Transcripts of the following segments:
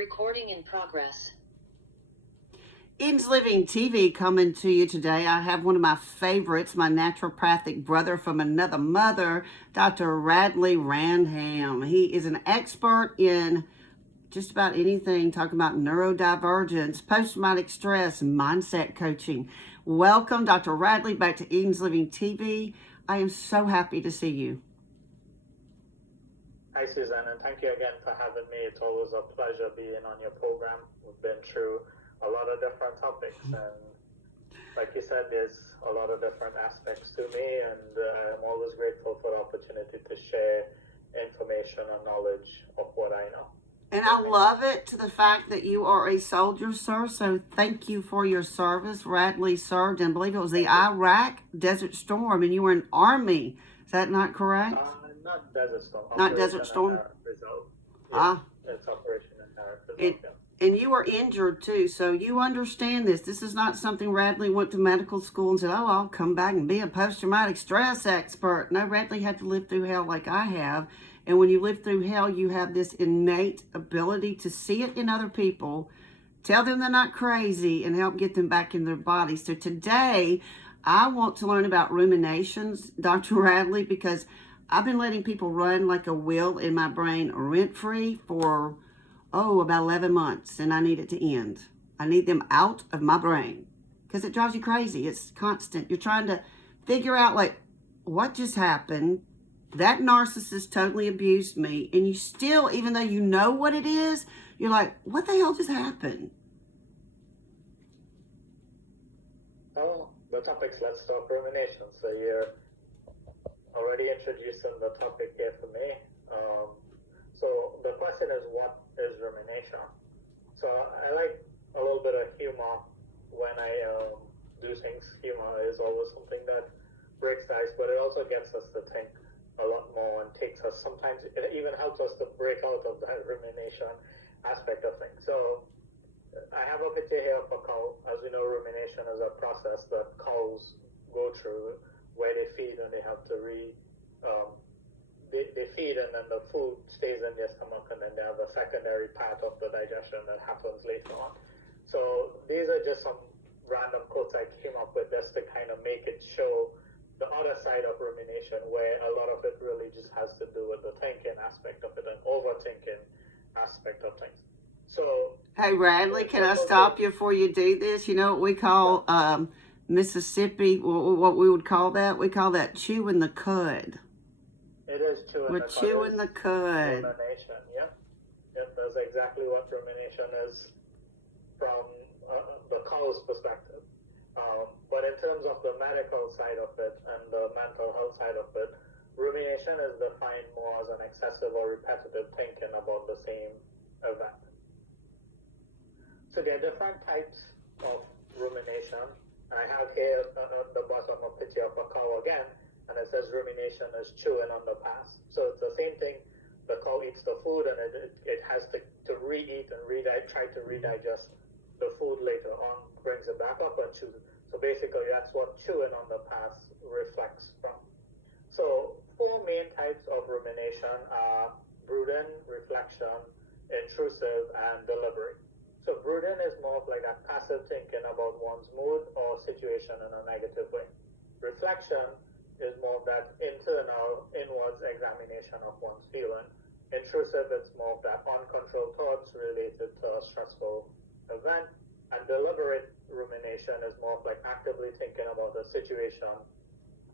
Recording in progress. Eden's Living TV coming to you today. I have one of my favorites, my naturopathic brother from another mother, Dr. Radley Ramdhan. He is an expert in just about anything, talking about neurodivergence, post-traumatic stress, mindset coaching. Welcome, Dr. Radley, back to Eden's Living TV. I am so happy to see you. Hi, Suzanne, and thank you again for having me. It's always a pleasure being on your program. We've been through a lot of different topics, and like you said, there's a lot of different aspects to me, and I'm always grateful for the opportunity to share information and knowledge of what I know. And I love it to the fact that you are a soldier, sir, so thank you for your service. Radley served, and I believe it was the Iraq Desert Storm, and you were in Army. Is that not correct? Not Desert Storm. Not Desert Storm? It's Operation Result. And you were injured too, so you understand this. This is not something Radley went to medical school and said, oh, I'll come back and be a post-traumatic stress expert. No, Radley had to live through hell like I have. And when you live through hell, you have this innate ability to see it in other people, tell them they're not crazy, and help get them back in their body. So today, I want to learn about ruminations, Dr. Radley, because I've been letting people run like a wheel in my brain rent-free for, about 11 months, and I need it to end. I need them out of my brain because it drives you crazy. It's constant. You're trying to figure out, like, what just happened? That narcissist totally abused me, and you still, even though you know what it is, you're like, what the hell just happened? Oh, the topics, let's talk rumination. So you're already introducing the topic here for me. So the question is, what is rumination? So I like a little bit of humor when I do things. Humor is always something that breaks the ice, but it also gets us to think a lot more and takes us, sometimes it even helps us to break out of that rumination aspect of things. So I have a picture here of a cow. As we know, rumination is a process that cows go through where they feed and they have to they feed, and then the food stays in their stomach, and then they have a secondary part of the digestion that happens later on. So these are just some random quotes I came up with just to kind of make it show the other side of rumination, where a lot of it really just has to do with the thinking aspect of it and overthinking aspect of things. So, hey, Radley, can I stop you before you do this? You know what we call Mississippi, what we would call that? We call that chewing the cud. It is chewing We're the cud. chewing the cud. Rumination, yeah. That's exactly what rumination is from the cow's perspective. But in terms of the medical side of it and the mental health side of it, rumination is defined more as an excessive or repetitive thinking about the same event. So there are different types of rumination. I have here at the bottom a picture of a cow again, and it says rumination is chewing on the past. So it's the same thing. The cow eats the food, and it has to re-eat and try to redigest the food later on, brings it back up and chews it. So basically, that's what chewing on the past reflects from. So 4 main types of rumination are brooding, reflection, intrusive, and deliberate. So brooding is more of like that passive thinking about one's mood or situation in a negative way. Reflection is more of that internal, inwards examination of one's feeling. Intrusive, it's more of that uncontrolled thoughts related to a stressful event. And deliberate rumination is more of like actively thinking about the situation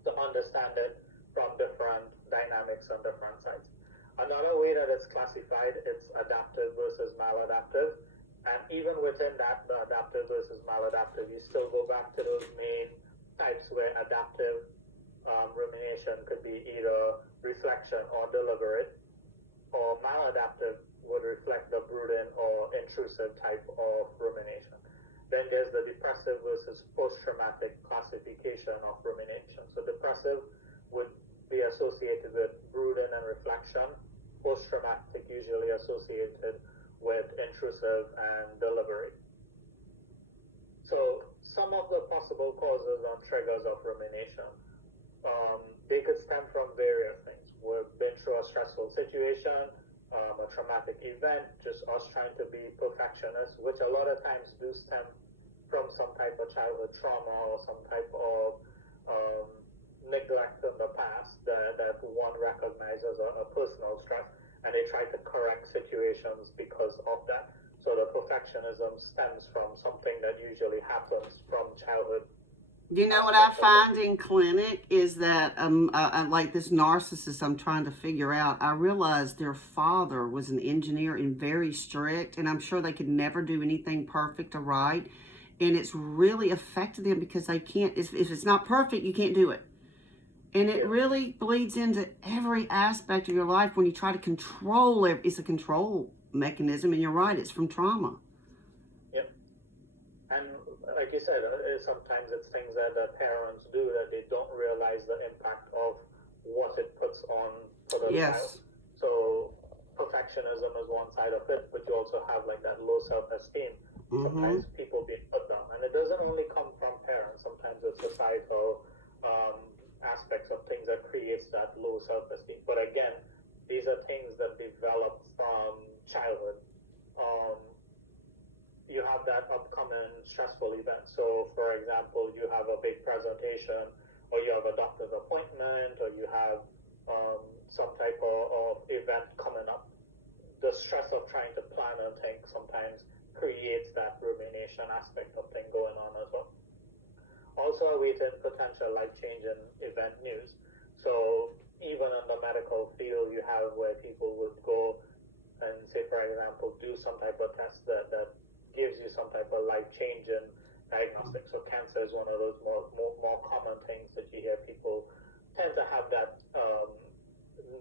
to understand it from different dynamics on different sides. Another way that it's classified, it's adaptive versus maladaptive. And even within that, the adaptive versus maladaptive, you still go back to those main types where adaptive rumination could be either reflection or deliberate, or maladaptive would reflect the brooding or intrusive type of rumination. Then there's the depressive versus post-traumatic classification of rumination. So depressive would be associated with brooding and reflection, post-traumatic usually associated with intrusive and deliberate. So some of the possible causes or triggers of rumination, they could stem from various things. We've been through a stressful situation, a traumatic event, just us trying to be perfectionists, which a lot of times do stem from some type of childhood trauma or some type of neglect in the past that one recognizes a personal stress, and they try to correct situations because of that. So the perfectionism stems from something that usually happens from childhood. You know what I find in clinic is that like this narcissist I'm trying to figure out, I realized their father was an engineer and very strict, and I'm sure they could never do anything perfect or right, and it's really affected them because they can't, if it's not perfect, you can't do it. And it really bleeds into every aspect of your life when you try to control it. It's a control mechanism, and you're right, it's from trauma. Yep. And like you said, sometimes it's things that parents do that they don't realize the impact of what it puts on for the child. So perfectionism is one side of it, but you also have like that low self-esteem. Sometimes people being put down, and it doesn't only come from parents. Sometimes it's societal aspects of things that creates that low self-esteem. But again, these are things that develop from childhood. You have that upcoming stressful event. So, for example, you have a big presentation, or you have a doctor's appointment, or you have some type of event coming up. The stress of trying to plan and think sometimes creates that rumination aspect of thing going on as well. Also awaiting potential life-changing event news. So even in the medical field, you have where people would go and say, for example, do some type of test that gives you some type of life-changing diagnostic. So cancer is one of those more common things that you hear people tend to have that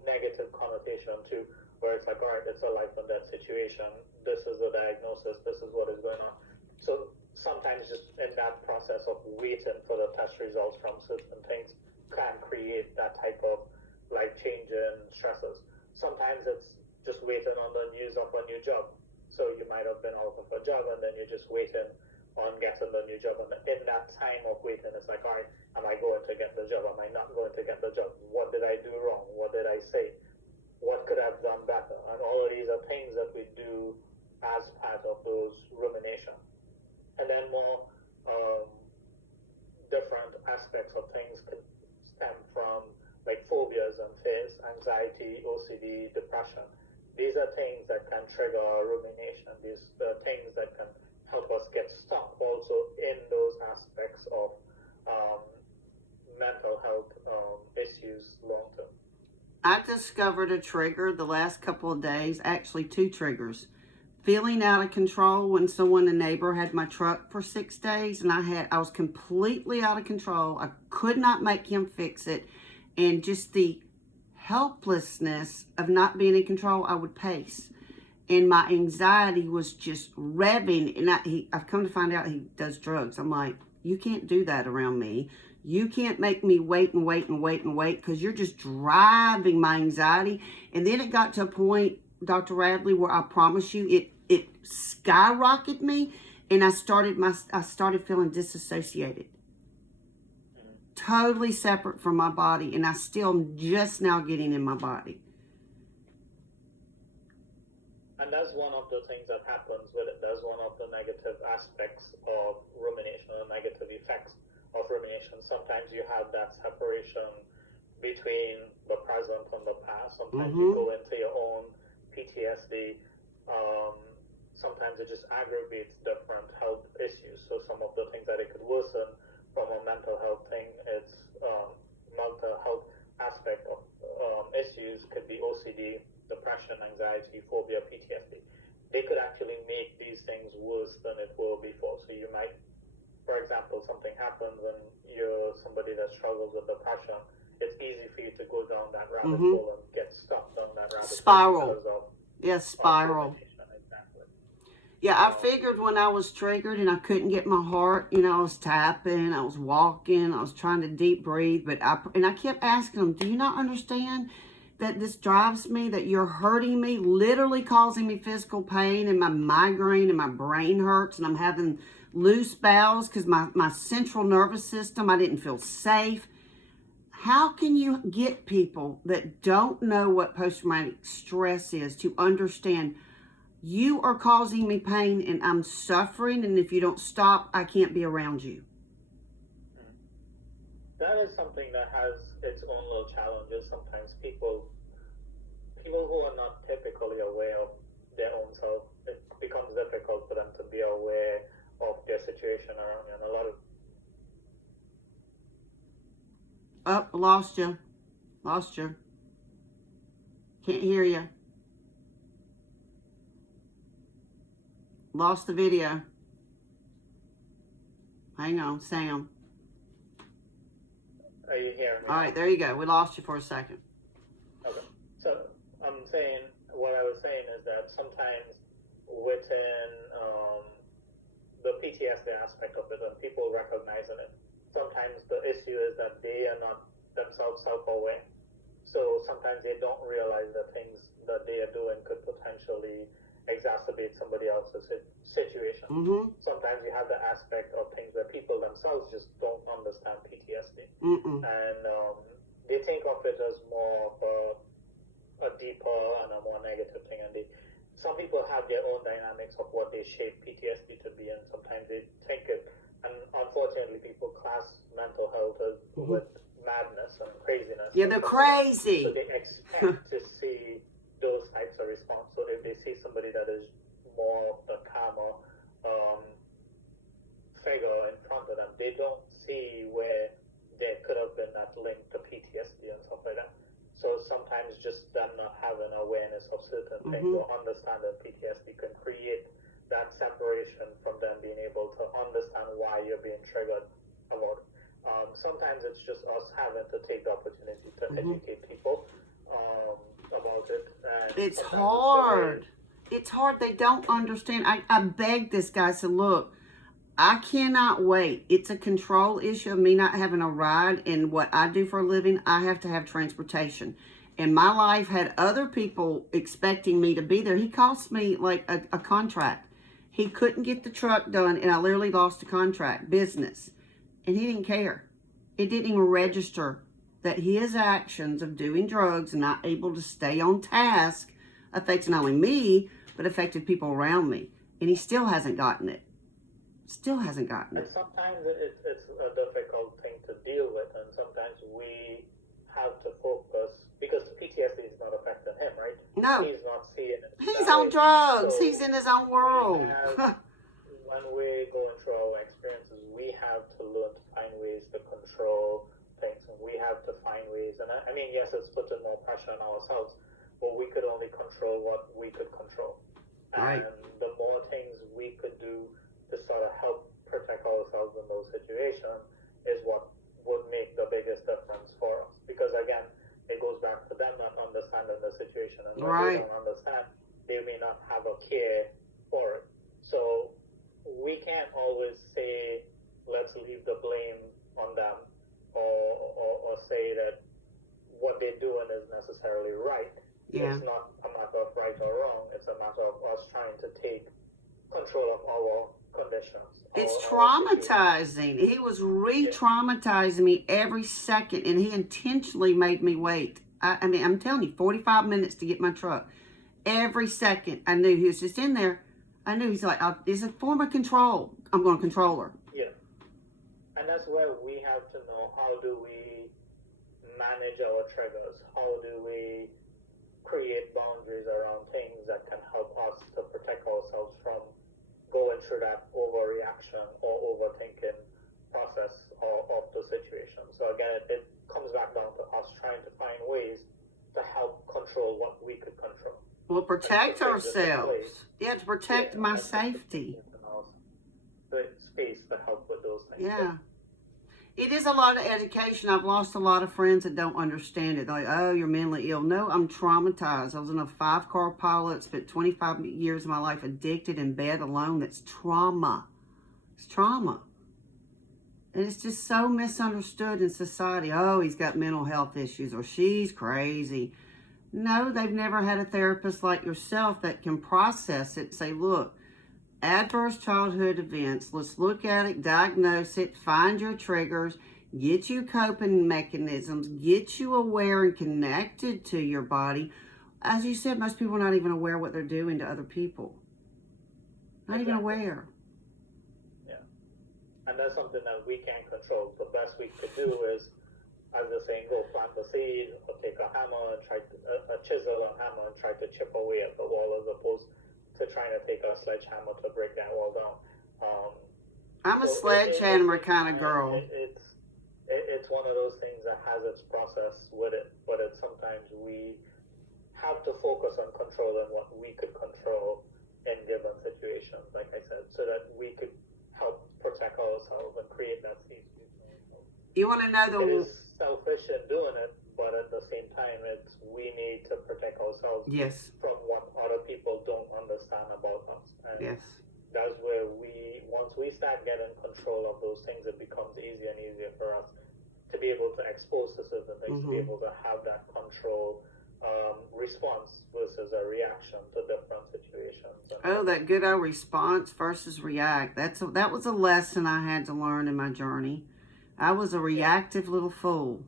negative connotation to, where it's like, all right, it's a life and death situation. This is the diagnosis. This is what is going on. So sometimes just in that process of waiting for the test results from certain things can create that type of life-changing stresses. Sometimes it's just waiting on the news of a new job. So you might have been out of a job and then you're just waiting on getting the new job. And in that time of waiting, it's like, all right, am I going to get the job? Am I not going to get the job? What did I do wrong? What did I say? What could I have done better? And all of these are things that we do as part of those ruminations. And then more different aspects of things could stem from like phobias and fears, anxiety, OCD, depression. These are things that can trigger rumination. These are things that can help us get stuck also in those aspects of mental health issues long term. I discovered a trigger the last couple of days, actually 2 triggers. Feeling out of control when a neighbor had my truck for 6 days, and I was completely out of control. I could not make him fix it, and just the helplessness of not being in control, I would pace, and my anxiety was just revving. And I've come to find out he does drugs. I'm like, you can't do that around me. You can't make me wait and wait and wait and wait, because you're just driving my anxiety. And then it got to a point, Dr. Radley, where I promise you, it skyrocketed me, and I started feeling disassociated, totally separate from my body, and I still just now getting in my body. And that's one of the things that happens with it. That's one of the negative aspects of rumination, or negative effects of rumination. Sometimes you have that separation between the present and the past. Sometimes you go into your own PTSD. Sometimes it just aggravates different health issues. So some of the things that it could worsen from a mental health thing, it's mental health aspect of issues could be OCD, depression, anxiety, phobia, PTSD. They could actually make these things worse than it were before. So you might, for example, something happens and you're somebody that struggles with depression, it's easy for you to go down that rabbit hole and get stuck down that rabbit hole. Spiral. Exactly. Yeah, I figured when I was triggered and I couldn't get my heart, I was tapping, I was walking, I was trying to deep breathe, but I kept asking them, do you not understand that this drives me, that you're hurting me, literally causing me physical pain, and my migraine and my brain hurts, and I'm having loose bowels because my central nervous system, I didn't feel safe. How can you get people that don't know what post-traumatic stress is to understand you are causing me pain and I'm suffering, and if you don't stop, I can't be around you? That is something that has its own little challenges. Sometimes people who are not typically aware of their own self, it becomes difficult for them to be aware of their situation around you. And a lot of Lost you. Can't hear you. Lost the video. Hang on, Sam. Are you hearing me? All right, there you go. We lost you for a second. Okay. So I'm saying, what I was saying is that sometimes within the PTSD aspect of it, and people recognizing it, sometimes the issue is that they are not themselves self-aware. So sometimes they don't realize that things that they are doing could potentially exacerbate somebody else's situation. Mm-hmm. Sometimes you have the aspect of things where people themselves just don't understand PTSD. And they think of it as more of a deeper and a more negative thing. And some people have their own dynamics of what they shape PTSD to be, and sometimes they think it, and unfortunately people class mental health as with madness and craziness. Yeah, they're crazy. So they expect to see those types of response. So if they see somebody that is more of the calmer figure in front of them, they don't see where there could have been that link to PTSD and stuff like that. So sometimes just them not having awareness of certain things or understanding PTSD can create that separation from them being able to understand why you're being triggered about it. Sometimes it's just us having to take the opportunity to educate people about it. And it's hard. It's hard. They don't understand. I begged this guy, I said, look, I cannot wait. It's a control issue of me not having a ride. And what I do for a living, I have to have transportation. And my life had other people expecting me to be there. He cost me like a contract. He couldn't get the truck done, and I literally lost a contract, business. And he didn't care. It didn't even register that his actions of doing drugs and not able to stay on task affected not only me, but affected people around me. And he still hasn't gotten it. Still hasn't gotten it. And sometimes it's a difficult thing to deal with, and sometimes we have to focus, because PTSD is not affecting him, right? No. He's not seeing it. He's on drugs. So he's in his own world. When we're going through our experiences, we have to learn to find ways to control things, and we have to find ways. And I mean, yes, it's putting more pressure on ourselves, but we could only control what we could control. Right. And the more things we could do to sort of help protect ourselves in those situations is what would make the biggest difference for us. Because again, it goes back to them not understanding the situation, and when they don't understand, they may not have a care for it. So we can't always say, let's leave the blame on them, or say that what they're doing is necessarily right. Yeah. It's not a matter of right or wrong. It's a matter of us trying to take control of our conditions. It's traumatizing. He was re-traumatizing me every second, and he intentionally made me wait. I mean, I'm telling you, 45 minutes to get my truck. Every second, I knew he was just in there. I knew he's like, it's a form of control. I'm going to control her. Yeah. And that's where we have to know, how do we manage our triggers? How do we create boundaries around things that can help us to protect ourselves from going through that overreaction or overthinking process of the situation. So again, it comes back down to us trying to find ways to help control what we could control. Well, protect ourselves. Yeah, to protect my safety. The space to help with those things. Yeah. It is a lot of education. I've lost a lot of friends that don't understand it. They're like, oh, you're mentally ill. No, I'm traumatized. I was in a 5-car pilot, spent 25 years of my life addicted in bed alone. That's trauma. It's trauma. And it's just so misunderstood in society. Oh, he's got mental health issues, or she's crazy. No, they've never had a therapist like yourself that can process it and say, look, adverse childhood events, let's look at it, diagnose it, find your triggers, get you coping mechanisms, get you aware and connected to your body. As you said, most people are not even aware what they're doing to other people. Not even aware. Yeah. And that's something that we can't control. The best we could do is, as the saying goes, plant the seed or take a hammer and try to, a chisel and hammer and try to chip away at the wall as opposed to trying to take a sledgehammer to break that wall down. I'm a sledgehammer kind of girl. It's one of those things that has its process with it, but it's sometimes we have to focus on controlling what we could control in given situations, like I said, so that we could help protect ourselves and create that space. You want to know It is selfish in doing it, but at the same time, we need to protect ourselves from what other people don't understand about us. And that's where once we start getting control of those things, it becomes easier and easier for us to be able to expose to certain things, to be able to have that control response versus a reaction to different situations. Oh, that good old response versus react. That was a lesson I had to learn in my journey. I was a reactive little fool.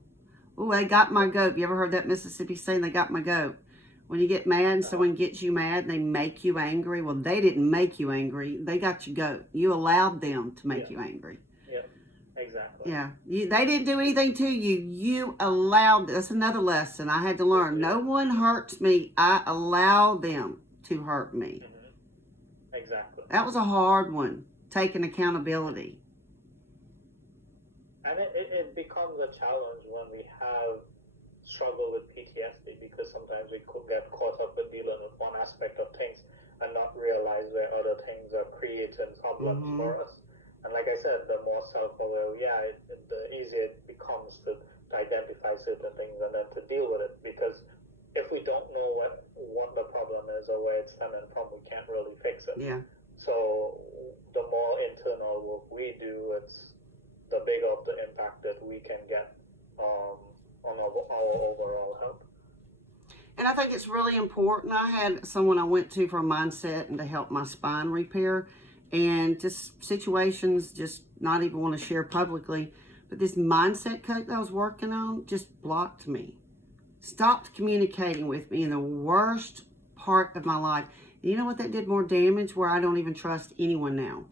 Oh, they got my goat. You ever heard that Mississippi saying, they got my goat? When you get mad and someone gets you mad and they make you angry, well, they didn't make you angry. They got your goat. You allowed them to make you angry. Exactly. Yeah. They didn't do anything to you. You allowed. That's another lesson I had to learn. No one hurts me. I allow them to hurt me. Exactly. That was a hard one, taking accountability. And it becomes a challenge when we have struggle with PTSD, because sometimes we could get caught up with dealing with one aspect of things and not realize where other things are creating problems for us. And like I said, the more self-aware we are, the easier it becomes to identify certain things and then to deal with it. Because if we don't know what the problem is or where it's stemming from, we can't really fix it. Yeah. So the more internal work we do, it's the bigger of the impact that we can get on our overall health. And I think it's really important. I had someone I went to for a mindset and to help my spine repair. And just situations, just not even want to share publicly. But this mindset coach that I was working on just blocked me. Stopped communicating with me in the worst part of my life. And you know what that did more damage? Where I don't even trust anyone now.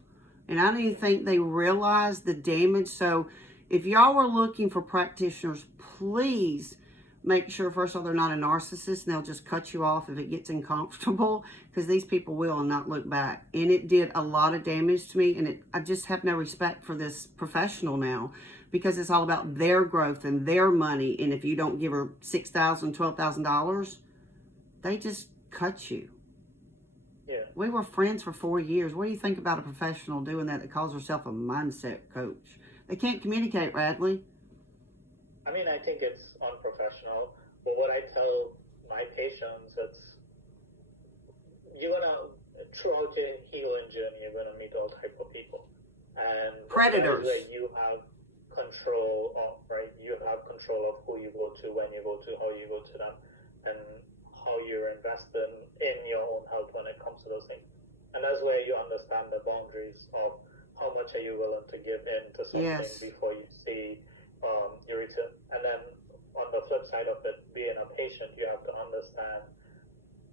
And I don't even think they realize the damage. So if y'all were looking for practitioners, please make sure, first of all, they're not a narcissist and they'll just cut you off if it gets uncomfortable, because these people will and not look back. And it did a lot of damage to me, and I just have no respect for this professional now, because it's all about their growth and their money. And if you don't give her $6,000, $12,000, they just cut you. Yeah. We were friends for 4 years. What do you think about a professional doing that calls herself a mindset coach? They can't communicate, Radley. I mean, I think it's unprofessional, but what I tell my patients, throughout your healing journey, you're going to meet all type of people. And predators. Where you have control of, right? You have control of who you go to, when you go to, how you go to them, and how you're investing in your own health when it comes to those things. And that's where you understand the boundaries of how much are you willing to give in to something before you see your return. And then on the flip side of it, being a patient, you have to understand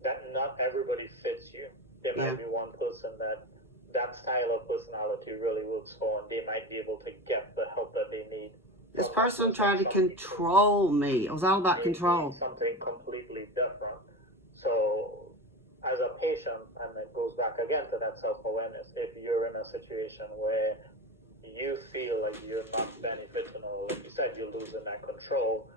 that not everybody fits you. There might be one person that style of personality really works for, and they might be able to get the help that they need. This person tried to control me. It was all about control. Something completely different. So as a patient, and it goes back again to that self-awareness, if you're in a situation where you feel like you're not benefiting, or like you said, you're losing that control,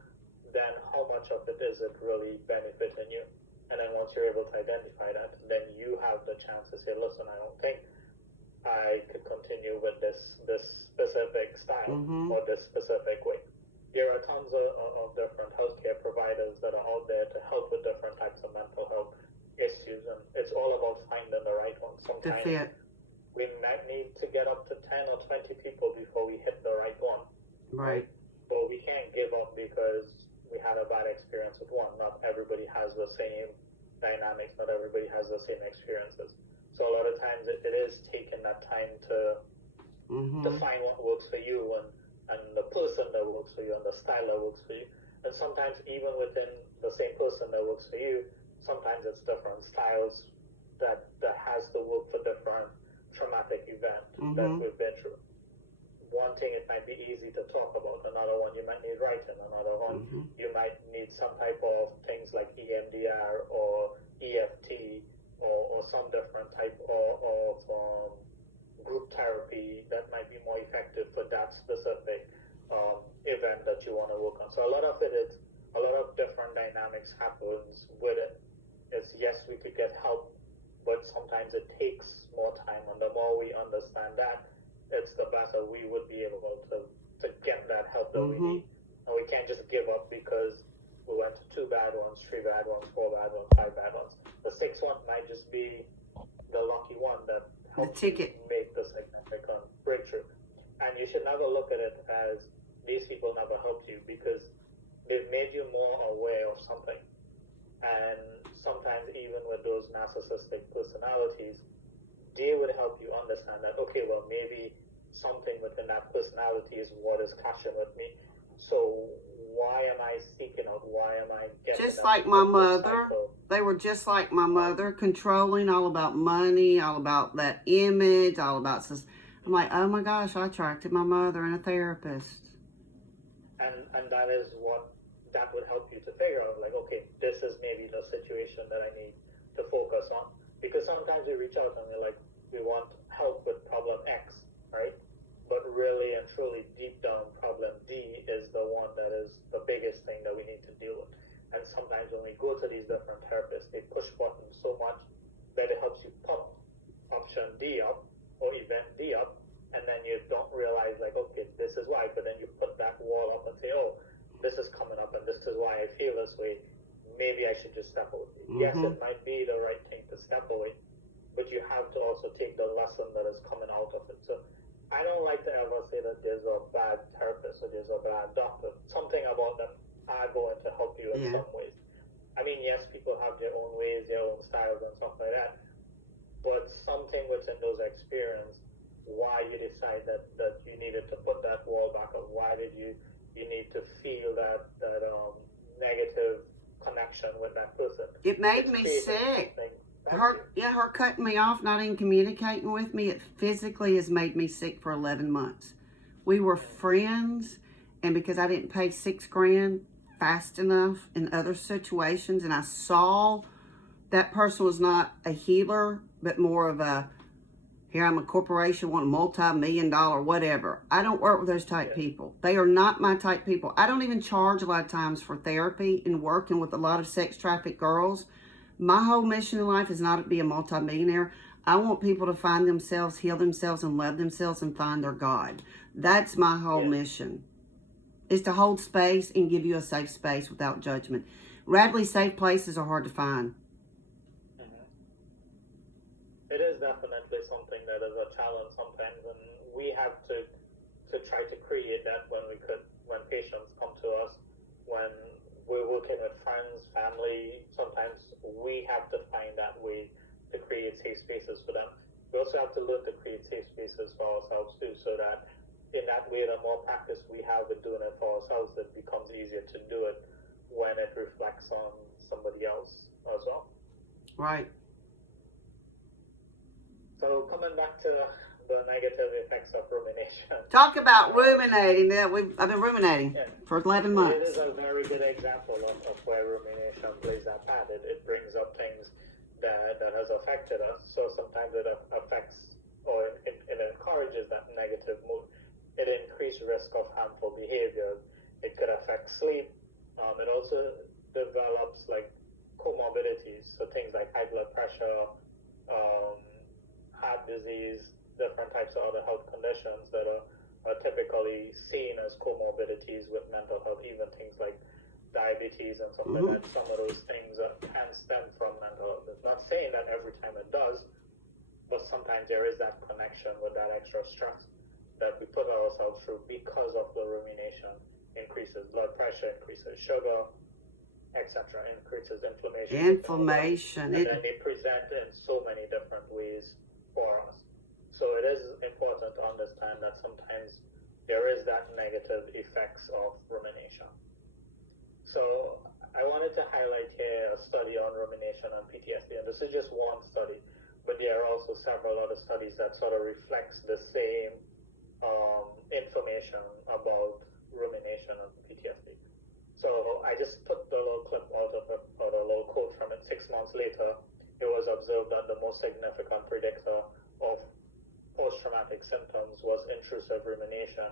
then how much of it is it really benefiting you? And then once you're able to identify that, then you have the chance to say, listen, I don't think I could continue with this specific style or this specific way. There are tons of different healthcare providers that are out there to help with different types of mental health issues, and it's all about finding the right one. Sometimes we might need to get up to 10 or 20 people before we hit the right one. Right. But we can't give up because we had a bad experience with one. Not everybody has the same dynamics. Not everybody has the same experiences. So a lot of times it is taking that time to find what works for you and and the person that works for you and the style that works for you. And sometimes even within the same person that works for you, sometimes it's different styles that has to work for different traumatic event that we've been through. One thing, it might be easy to talk about. Another one, you might need writing. Another one, you might need some type of things like EMDR or EFT or some different type of group therapy that might be more effective for that specific event that you want to work on. So a lot of it is, a lot of different dynamics happens with it. It's, yes, we could get help, but sometimes it takes more time. And the more we understand that, it's the better we would be able to get that help that we need. And we can't just give up because we went to 2 bad ones, 3 bad ones, 4 bad ones, 5 bad ones. The 6th one might just be the lucky one that helps you make the significant breakthrough. And you should never look at it as these people never helped you, because they've made you more aware of something. And sometimes even with those narcissistic personalities, they would help you understand that, okay, well, maybe something within that personality is what is clashing with me. So why am I seeking out? Why am I getting just like my mother? They were just like my mother, controlling, all about money, all about that image, all about this. I'm like, oh my gosh, I attracted my mother and a therapist. And that is what that would help you to figure out, like, okay, this is maybe the situation that I need to focus on. Because sometimes we reach out and we're like, we want help with problem X, right? But really and truly, deep down, problem D is the one that is the biggest thing that we need to deal with. And sometimes when we go to these different therapists, they push buttons so much that it helps you pump option D up or event D up, and then you don't realize, like, okay, this is why. But then you put that wall up and say, oh, this is coming up and this is why I feel this way. Maybe I should just step away. Yes, it might be the right thing to step away, but you have to also take the lesson that is coming out of it. So I don't like to ever say that there's a bad therapist or there's a bad doctor. Something about them are going to help you in some ways. I mean, yes, people have their own ways, their own styles and stuff like that, but something within those experiences, why you decide that you needed to put that wall back up, why did you need to feel that negative connection with that person. It made me sick. Her cutting me off, not even communicating with me, it physically has made me sick for 11 months. We were friends, and because I didn't pay $6 grand fast enough in other situations, and I saw that person was not a healer, but more of a, here I'm a corporation, want a multi-million-dollar whatever. I don't work with those type people. They are not my type people. I don't even charge a lot of times for therapy and working with a lot of sex trafficked girls. My whole mission in life is not to be a multi-millionaire. I want people to find themselves, heal themselves, and love themselves and find their God. That's my whole mission, is to hold space and give you a safe space without judgment. Radley, safe places are hard to find. It is definitely something that is a challenge sometimes, and we have to try to create that when patients come to us, when we're working with friends, family. Sometimes we have to find that way to create safe spaces for them. We also have to learn to create safe spaces for ourselves too, so that in that way, the more practice we have with doing it for ourselves, it becomes easier to do it when it reflects on somebody else as well. Right. So coming back to the negative effects of rumination. Talk about ruminating. I've been ruminating for 11 months. It is a very good example of where rumination plays that part. It brings up things that has affected us. So sometimes it affects or it encourages that negative mood. It increases risk of harmful behavior. It could affect sleep. It also develops like comorbidities. So things like high blood pressure, heart disease, different types of other health conditions that are typically seen as comorbidities with mental health, even things like diabetes and something like that. Some of those things can stem from mental health. It's not saying that every time it does, but sometimes there is that connection with that extra stress that we put ourselves through because of the rumination. Increases blood pressure, increases sugar, etc., increases inflammation. And then they present in so many different ways for us. So it is important to understand that sometimes there is that negative effects of rumination. So I wanted to highlight here a study on rumination and PTSD, and this is just one study, but there are also several other studies that sort of reflects the same information about rumination and PTSD. So I just took the little clip out of it, or the little quote from it. 6 months later, it was observed that the most significant predictor of post-traumatic symptoms was intrusive rumination,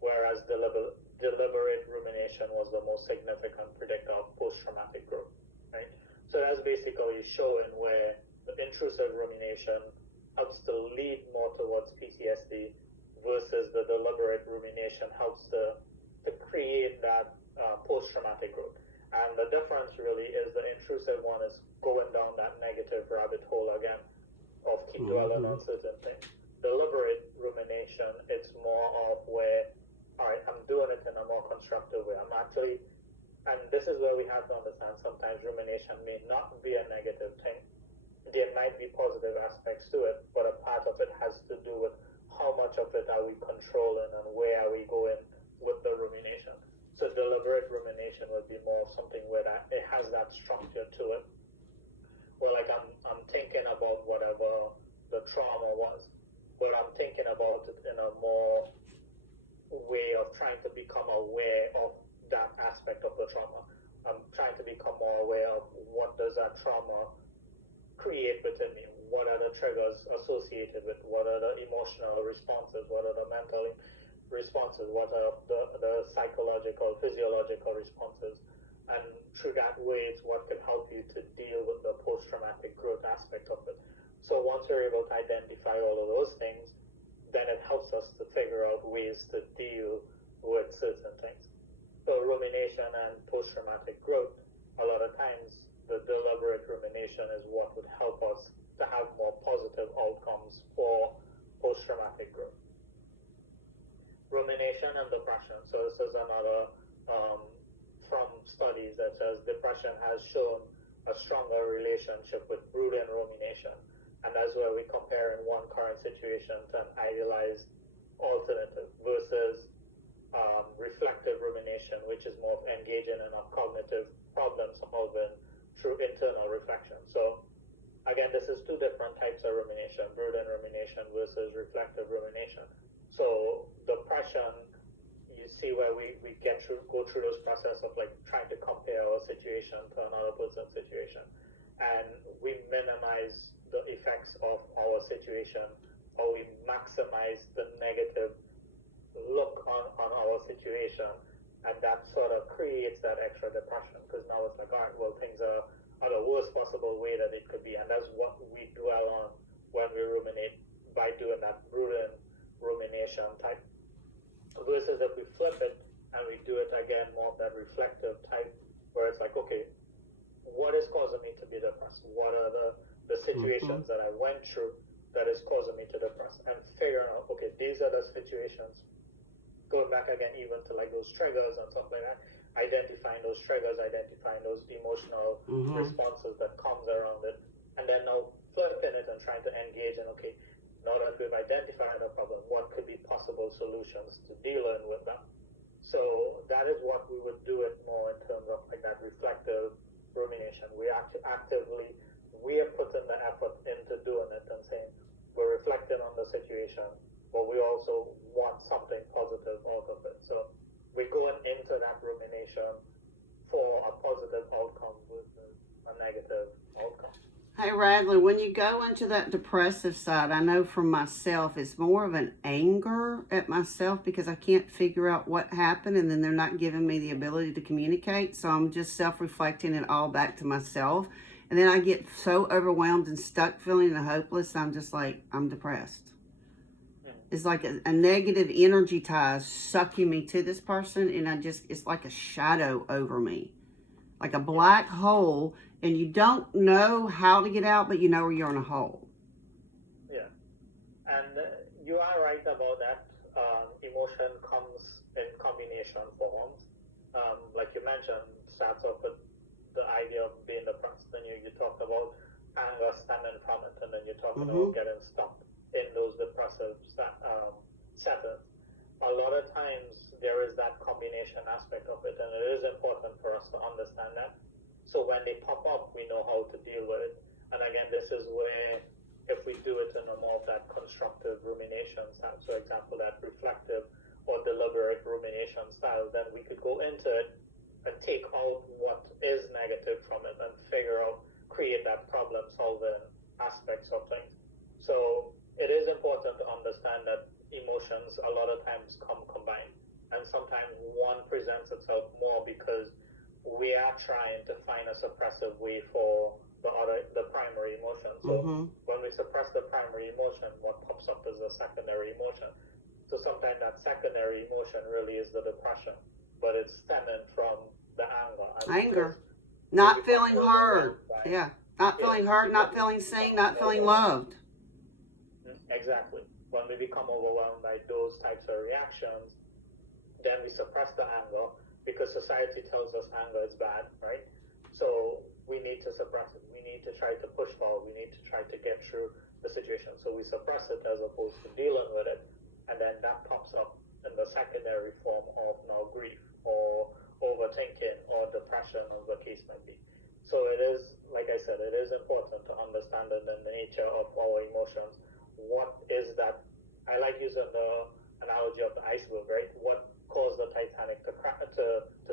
whereas deliberate rumination was the most significant predictor of post-traumatic growth, right? So that's basically showing where the intrusive rumination helps to lead more towards PTSD versus the deliberate rumination helps to create that post-traumatic growth. And the difference really is the intrusive one is going down that negative rabbit hole again of keep dwelling on certain things. Deliberate rumination, it's more of where, all right, I'm doing it in a more constructive way. I'm actually, and this is where we have to understand sometimes rumination may not be a negative thing. There might be positive aspects to it, but a part of it has to do with how much of it are we controlling and where are we going with the rumination. So deliberate rumination would be more something where that it has that structure to it. Well, like I'm thinking about whatever the trauma was, but I'm thinking about it in a more way of trying to become aware of that aspect of the trauma. I'm trying to become more aware of what does that trauma create within me. What are the triggers associated with? What are the emotional responses? What are the mental responses? What are the psychological, physiological responses? And through that way, it's what can help you to deal with the post-traumatic growth aspect of it. So once you're able to identify all of those things, then it helps us to figure out ways to deal with certain things. So rumination and post-traumatic growth, a lot of times the deliberate rumination is what would help us to have more positive outcomes for post-traumatic growth. Rumination and depression. So this is another from studies that says depression has shown a stronger relationship with brooding rumination. And that's where we compare in one current situation to an idealized alternative versus reflective rumination, which is more of engaging in a cognitive problem solving through internal reflection. So again, this is two different types of rumination, brooding rumination versus reflective rumination. So depression, you see where we go through this process of like trying to compare our situation to another person's situation, and we minimize the effects of our situation, or we maximize the negative look on our situation, and that sort of creates that extra depression, because now it's like, all right, well, things are the worst possible way that it could be, and that's what we dwell on when we ruminate by doing that brooding rumination type. Versus if we flip it and we do it again more of that reflective type, where it's like, okay, what is causing me to be depressed? What are the situations that I went through that is causing me to depress? And figuring out, okay, these are the situations. Going back again even to like those triggers and stuff like that, identifying those triggers, identifying those emotional responses that comes around it, and then now flipping it and trying to engage in, okay, now that we've identified a problem, what could be possible solutions to dealing with that? So that is what we would do it more in terms of like that reflective rumination. We actively, we are putting the effort into doing it and saying we're reflecting on the situation, but we also want something positive out of it. So we're going into that rumination for a positive outcome versus a negative outcome. Hey, Radley, when you go into that depressive side, I know from myself, it's more of an anger at myself because I can't figure out what happened, and then they're not giving me the ability to communicate. So I'm just self-reflecting it all back to myself. And then I get so overwhelmed and stuck feeling hopeless. I'm just like, I'm depressed. It's like a negative energy tie sucking me to this person, and it's like a shadow over me. Like a black hole, and you don't know how to get out, but you know you're in a hole. Yeah, and you are right about that. Emotion comes in combination forms. Like you mentioned, starts off with the idea of being depressed, then you talked about anger stemming from it, and then you talked about getting stuck in those depressive settings. A lot of understand that. So when they pop up, we know how to deal with it. And again, this is where if we do it in a more of that constructive rumination style, so example, that reflective or deliberate rumination style, then we could go into it and take out what is negative from it and figure out, create that problem solving aspects of things. So it is important to understand that emotions a lot of times come combined, and sometimes one presents itself more because we are trying to find a suppressive way for the primary emotion. So when we suppress the primary emotion, what pops up is the secondary emotion. So sometimes that secondary emotion really is the depression, but it's stemming from the anger, not feeling heard. Yeah, not feeling heard, not feeling seen, not feeling loved. Exactly. When we become overwhelmed by those types of reactions, then we suppress the anger because society tells us anger is bad, right? So we need to suppress it. We need to try to push forward. We need to try to get through the situation. So we suppress it as opposed to dealing with it. And then that pops up in the secondary form of now grief or overthinking or depression, as the case might be. So it is, like I said, it is important to understand the nature of our emotions. What is that? I like using the analogy of the iceberg, right? What caused the Titanic to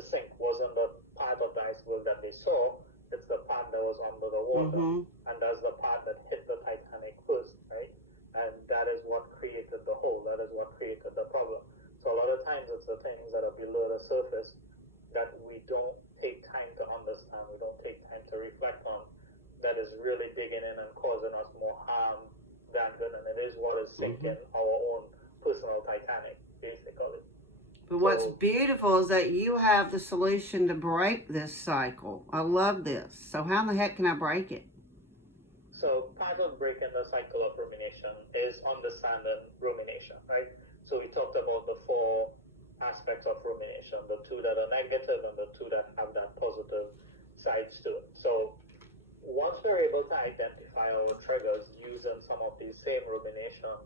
sink wasn't the part of the iceberg that they saw. It's the part that was under the water, and that's the part that hit the Titanic first, right? And that is what created the hole. That is what created the problem. So a lot of times it's the things that are below the surface that we don't take time to understand. We don't take time to reflect on. That is really digging in and causing us more harm than good, and it is what is sinking our own personal Titanic, basically. But what's beautiful is that you have the solution to break this cycle. I love this. So how in the heck can I break it? So part of breaking the cycle of rumination is understanding rumination, right? So we talked about the 4 aspects of rumination, the 2 that are negative and the 2 that have that positive sides to it. So once we're able to identify our triggers using some of these same rumination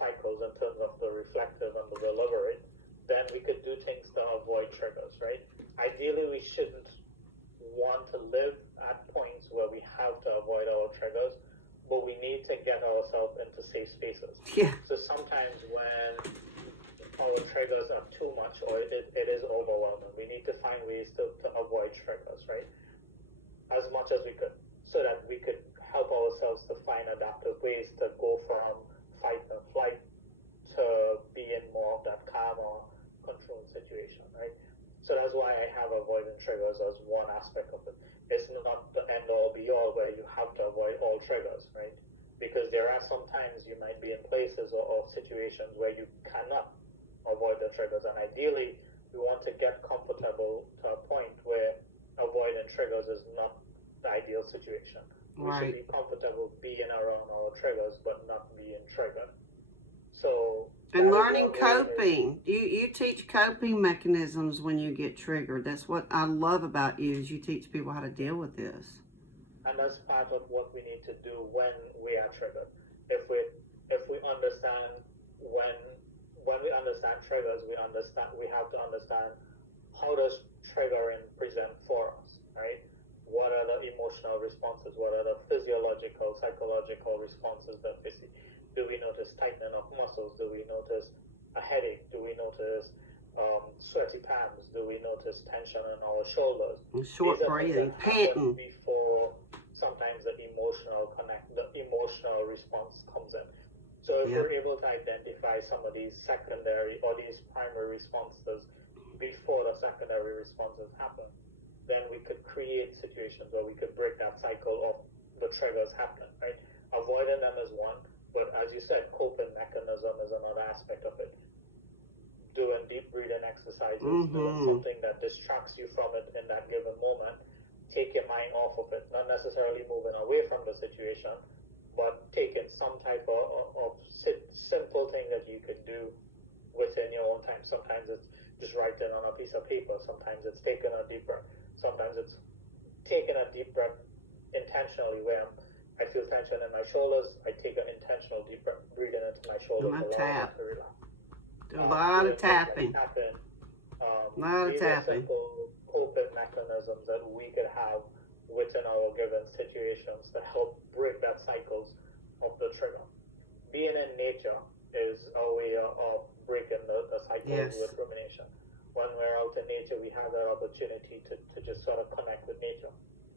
cycles in terms of the reflective and the deliberate, then we could do things to avoid triggers, right? Ideally, we shouldn't want to live at points where we have to avoid our triggers, but we need to get ourselves into safe spaces. Yeah. So sometimes when our triggers are too much or it is overwhelming, we need to find ways to avoid triggers, right? As much as we could, so that we could help ourselves to find adaptive ways to go from fight and flight to being more of that calmer, controlled situation, right? So that's why I have avoiding triggers as one aspect of it. It's not the end all be all where you have to avoid all triggers, right? Because there are some times you might be in places or situations where you cannot avoid the triggers, and ideally we want to get comfortable to a point where avoiding triggers is not the ideal situation. We should be comfortable being around our triggers but not being triggered. So and learning coping. You teach coping mechanisms when you get triggered. That's what I love about you, is you teach people how to deal with this. And that's part of what we need to do when we are triggered. If we understand when we understand triggers, we have to understand how does triggering present for us, right? What are the emotional responses? What are the physiological, psychological responses that we see? Do we notice tightening of muscles? Do we notice a headache? Do we notice sweaty palms? Do we notice tension in our shoulders? Short breathing, panting. Before sometimes the emotional response comes in. So if we're able to identify some of these secondary or these primary responses before the secondary responses happen, then we could create situations where we could break that cycle of the triggers happening, right? Avoiding them is one. But as you said, coping mechanism is another aspect of it. Doing deep breathing exercises, doing something that distracts you from it in that given moment. Take your mind off of it, not necessarily moving away from the situation, but taking some type of simple thing that you could do within your own time. Sometimes it's just writing on a piece of paper. Sometimes it's taking a deep breath. Sometimes it's taking a deep breath intentionally where I feel tension in my shoulders. I take an intentional deep breath, breathing into my shoulders. To relax. Do a lot of tapping. A lot of tapping. Simple coping mechanisms that we could have within our given situations to help break that cycles of the trigger. Being in nature is a way of breaking the cycles with rumination. When we're out in nature, we have that opportunity to just sort of connect with nature.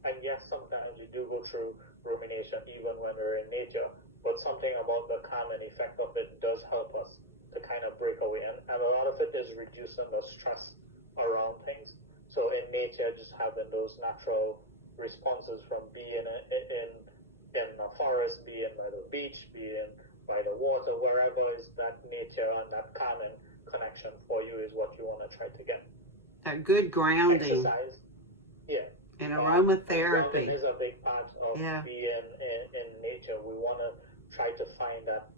And yes, sometimes we do go through rumination even when we're in nature, but something about the calming effect of it does help us to kind of break away. And a lot of it is reducing the stress around things. So in nature, just having those natural responses from being in a forest, being by the beach, being by the water, wherever is that nature and that calming connection for you is what you want to try to get. A good grounding. Exercise, yeah. And aromatherapy. Grounding is a big part of being in nature. We want to try to find that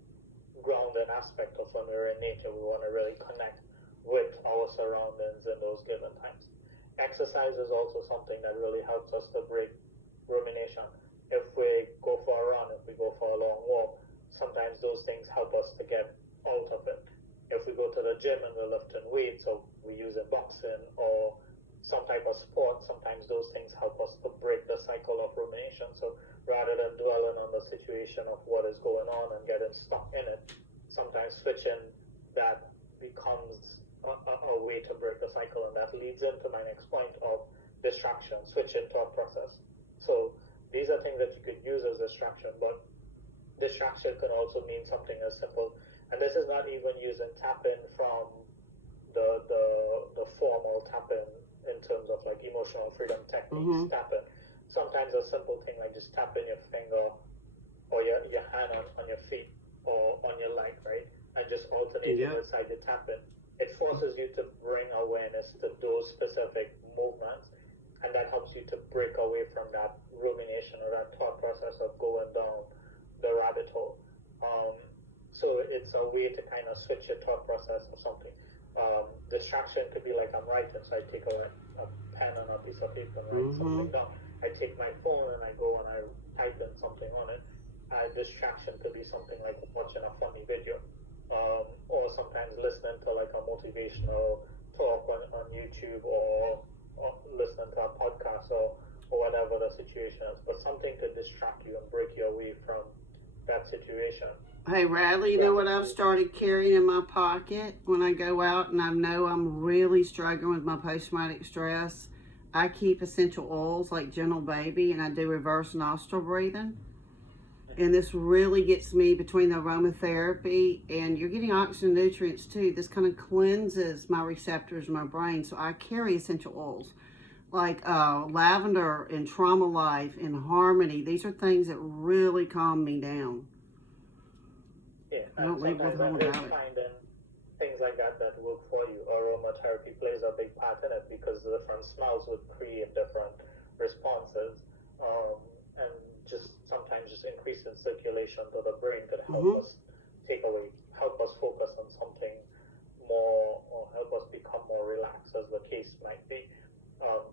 grounding aspect of when we're in nature. We want to really connect with our surroundings in those given times. Exercise is also something that really helps us to break rumination. If we go for a run, if we go for a long walk, sometimes those things help us to get out of it. If we go to the gym and we're lifting weights, or we're using boxing or some type of sport, sometimes those things help us to break the cycle of rumination. So rather than dwelling on the situation of what is going on and getting stuck in it, sometimes switching that becomes a way to break the cycle, and that leads into my next point of distraction, switching thought process. So these are things that you could use as distraction, but distraction can also mean something as simple, and this is not even using tapping from the formal tapping in terms of like emotional freedom techniques. Tapping, sometimes a simple thing like just tapping your finger or your hand on your feet or on your leg, right, and just alternating inside the tapping. It forces you to bring awareness to those specific movements, and that helps you to break away from that rumination or that thought process of going down the rabbit hole. So it's a way to kind of switch your thought process of something. Distraction could be like I'm writing, so I take a pen and a piece of paper and write something down. I take my phone and I go and I type in something on it. Distraction could be something like watching a funny video. Or sometimes listening to like a motivational talk on YouTube, or listening to a podcast, or whatever the situation is, but something to distract you and break you away from that situation. Hey Radley, you know what I've started carrying in my pocket when I go out and I know I'm really struggling with my post-traumatic stress? I keep essential oils like Gentle Baby, and I do reverse nostril breathing. And this really gets me between the aromatherapy, and you're getting oxygen nutrients too. This kind of cleanses my receptors in my brain. So I carry essential oils like lavender and Trauma Life and Harmony. These are things that really calm me down. Yeah, and sometimes I'm just finding things like that work for you. Aromatherapy plays a big part in it because the different smells would create different responses. And just sometimes just increasing circulation to the brain could help us help us focus on something more, or help us become more relaxed, as the case might be.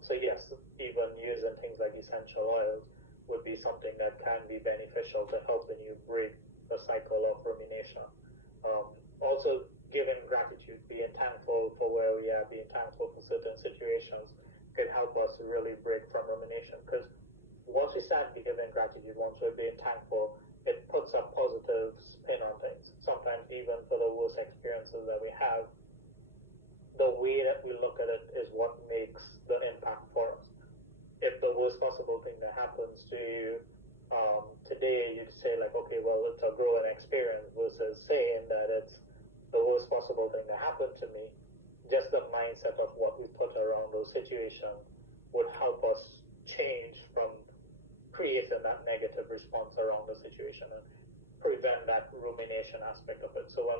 So yes, even using things like essential oils would be something that can be beneficial to helping you break the cycle of rumination. Also, giving gratitude, being thankful for where we are, being thankful for certain situations could help us really break from rumination, because once we start giving gratitude, once we're being thankful, it puts a positive spin on things. Sometimes even for the worst experiences that we have, the way that we look at it is what makes the impact for us. If the worst possible thing that happens to you today, you'd say like, okay, well, it's a growing experience, versus saying that it's the worst possible thing that happened to me. Just the mindset of what we put around those situations would help us change from creating that negative response around the situation and prevent that rumination aspect of it. So when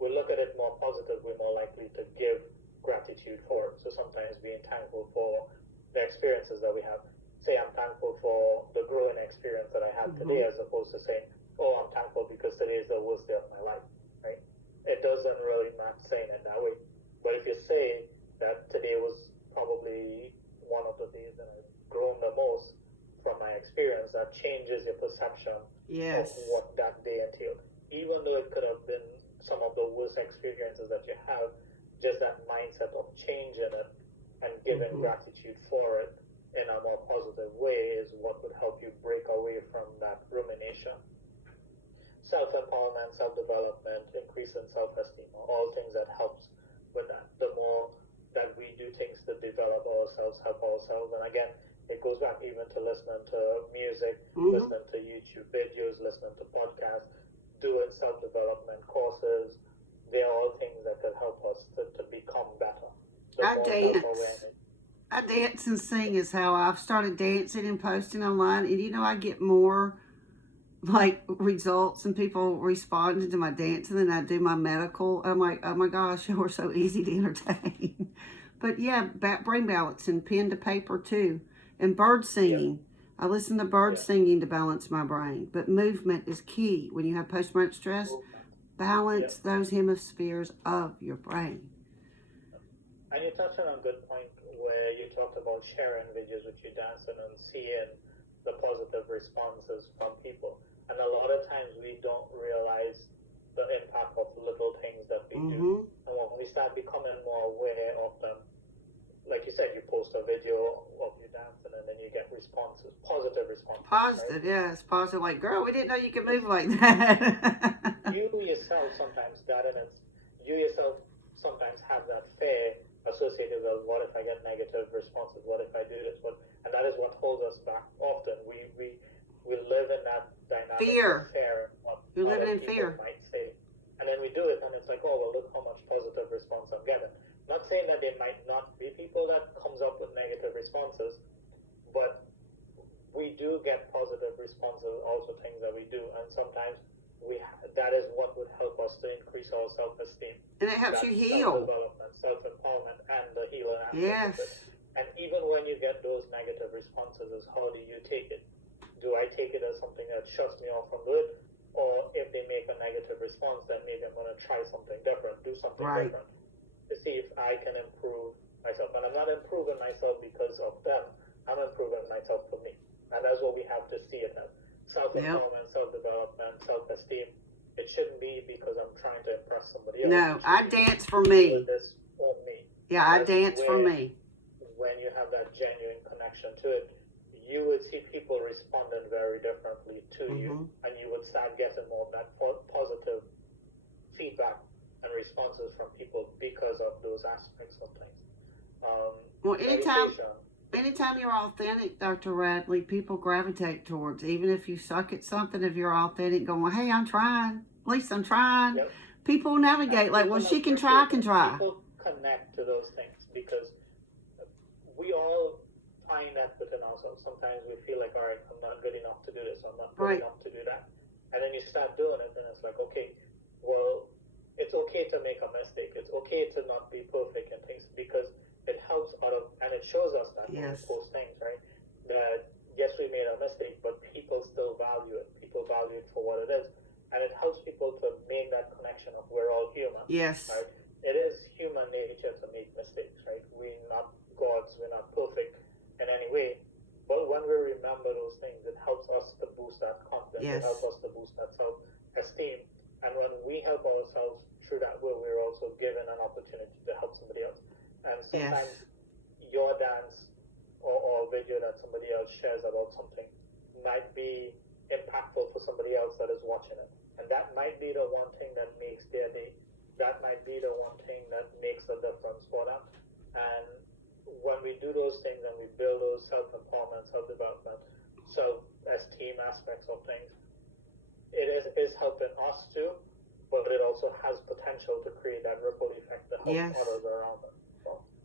we look at it more positive, we're more likely to give gratitude for it. So sometimes being thankful for the experiences that we have. Say I'm thankful for the growing experience that I had today, as opposed to saying, oh, I'm thankful because today is the worst day of my life, right? It doesn't really matter saying it that way. But if you say that today was probably one of the days that I've grown the most from my experience, that changes your perception of what that day entailed. Even though it could have been some of the worst experiences that you have, just that mindset of changing it and giving gratitude for it in a more positive way is what would help you break away from that rumination. Self-empowerment, self-development, increase in self-esteem are all things that helps with that. The more that we do things to develop ourselves, help ourselves, and again, it goes back even to listening to music, listening to YouTube videos, listening to podcasts, doing self-development courses. They are all things that can help us to become better. I dance and sing is how I've started dancing and posting online, and you know, I get more like results and people responding to my dancing than I do my medical. I'm like, oh my gosh, you're so easy to entertain. But yeah, brain balance and pen to paper too, and bird singing. I listen to bird singing to balance my brain. But movement is key when you have post-traumatic stress. Balance those hemispheres of your brain. And you touched on a good point where you talked about sharing videos with you dancing and seeing the positive responses from people. And a lot of times we don't realize the impact of little things that we do. And when we start becoming more aware of them, like you said, you post a video of you dancing and then you get responses, positive responses. Positive, right? Yes, positive. Like, girl, we didn't know you could move like that. You yourself sometimes have that fear associated with, what if I get negative responses? What if I do this? And that is what holds us back often. We live in that dynamic fear. Of fear. You're living in fear. Might say. And then we do it and it's like, oh, well, look how much positive response I'm getting. Not saying that there might not be people that comes up with negative responses, but we do get positive responses, also things that we do, and sometimes that is what would help us to increase our self-esteem. And it helps you heal. Self-development, self-empowerment, and the healing aspect yes. of it. And even when you get those negative responses, is how do you take it? Do I take it as something that shuts me off from doing it? Or if they make a negative response, then maybe I'm going to try something different, do something different, to see if I can improve myself. And I'm not improving myself because of them. I'm improving myself for me. And that's what we have to see it as. Self-empowerment, self-development, self-esteem. It shouldn't be because I'm trying to impress somebody else. No, I dance for me. This for me. Yeah, I dance for me. When you have that genuine connection to it, you would see people responding very differently to you. And you would start getting more of that positive feedback and responses from people because of those aspects of things. Well, anytime you're authentic, Dr. Radley, people gravitate towards. Even if you suck at something, if you're authentic, going, hey, I'm trying. At least I'm trying. Yep. People navigate like, well, she can try, I can try. People connect to those things because we all find that within ourselves. Sometimes we feel like, all right, I'm not good enough to do this. I'm not good enough to do that. And then you start doing it, and it's like, okay, well, it's okay to make a mistake. It's okay to not be perfect and things, because it helps and it shows us that when we post things, right? That yes, we made a mistake, but people still value it. People value it for what it is. And it helps people to make that connection of we're all human. Yes. Right? It is human nature to make mistakes, right? We're not gods, we're not perfect in any way. But when we remember those things, it helps us to boost that confidence. It helps us to boost that self-esteem. And when we help ourselves through that way, we're also given an opportunity to help somebody else. And sometimes your dance or video that somebody else shares about something might be impactful for somebody else that is watching it. And that might be the one thing that makes their day. That might be the one thing that makes a difference for them. And when we do those things and we build those self-empowerment, self-development, self-esteem aspects of things, it is helping us too, but it also has potential to create that ripple effect to help others around us.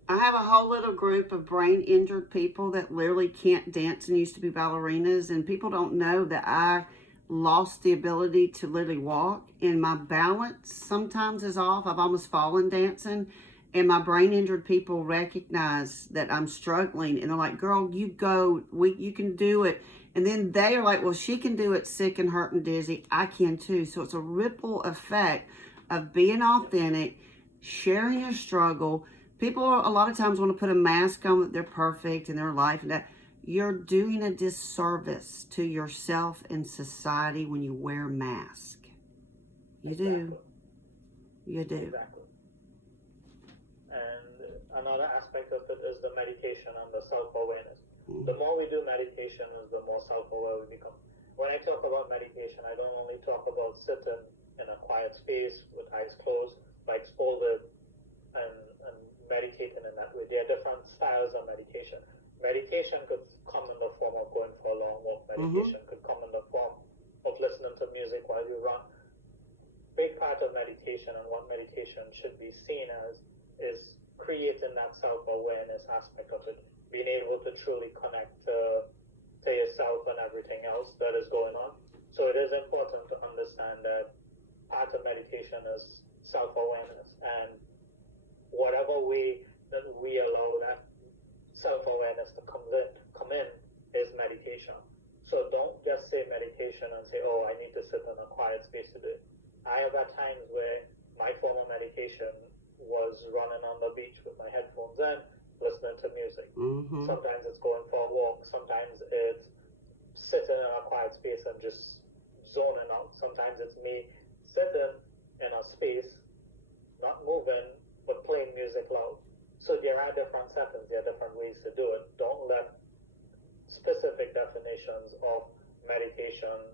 I have a whole little group of brain injured people that literally can't dance and used to be ballerinas, and people don't know that I lost the ability to literally walk, and my balance sometimes is off. I've almost fallen dancing, and my brain injured people recognize that I'm struggling, and they're like, girl, you can do it. And then they are like, well, she can do it sick and hurt and dizzy. I can too. So it's a ripple effect of being authentic, sharing your struggle. People a lot of times want to put a mask on that they're perfect in their life, and that you're doing a disservice to yourself and society when you wear a mask. You do. You do. Exactly. And another aspect of it is the meditation and the self-awareness. The more we do meditation, is the more self-aware we become. When I talk about meditation, I don't only talk about sitting in a quiet space with eyes closed, lights folded, and meditating in that way. There are different styles of meditation. Meditation could come in the form of going for a long walk. Meditation could come in the form of listening to music while you run. Big part of meditation and what meditation should be seen as is creating that self-awareness aspect of it, being able to truly connect to yourself and everything else that is going on. So it is important to understand that part of meditation is self-awareness, and whatever way that we allow that self-awareness to come in is meditation. So don't just say meditation and say, oh, I need to sit in a quiet space to do it. I have had times where my form of meditation was running on the beach with my headphones in, listening to music. Sometimes it's going for a walk. Sometimes it's sitting in a quiet space and just zoning out. Sometimes it's me sitting in a space, not moving, but playing music loud. So there are different settings, there are different ways to do it. Don't let specific definitions of meditation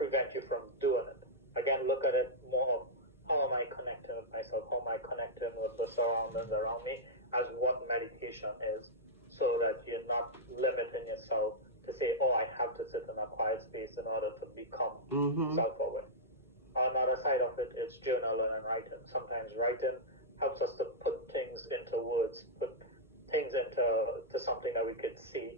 prevent you from doing it. Again, look at it more of how am I connecting with myself, how am I connecting with the surroundings around me, as what meditation is, so that you're not limiting yourself to say, oh, I have to sit in a quiet space in order to become self-aware. Another side of it is journaling and writing. Sometimes writing helps us to put things into words, put things into something that we could see.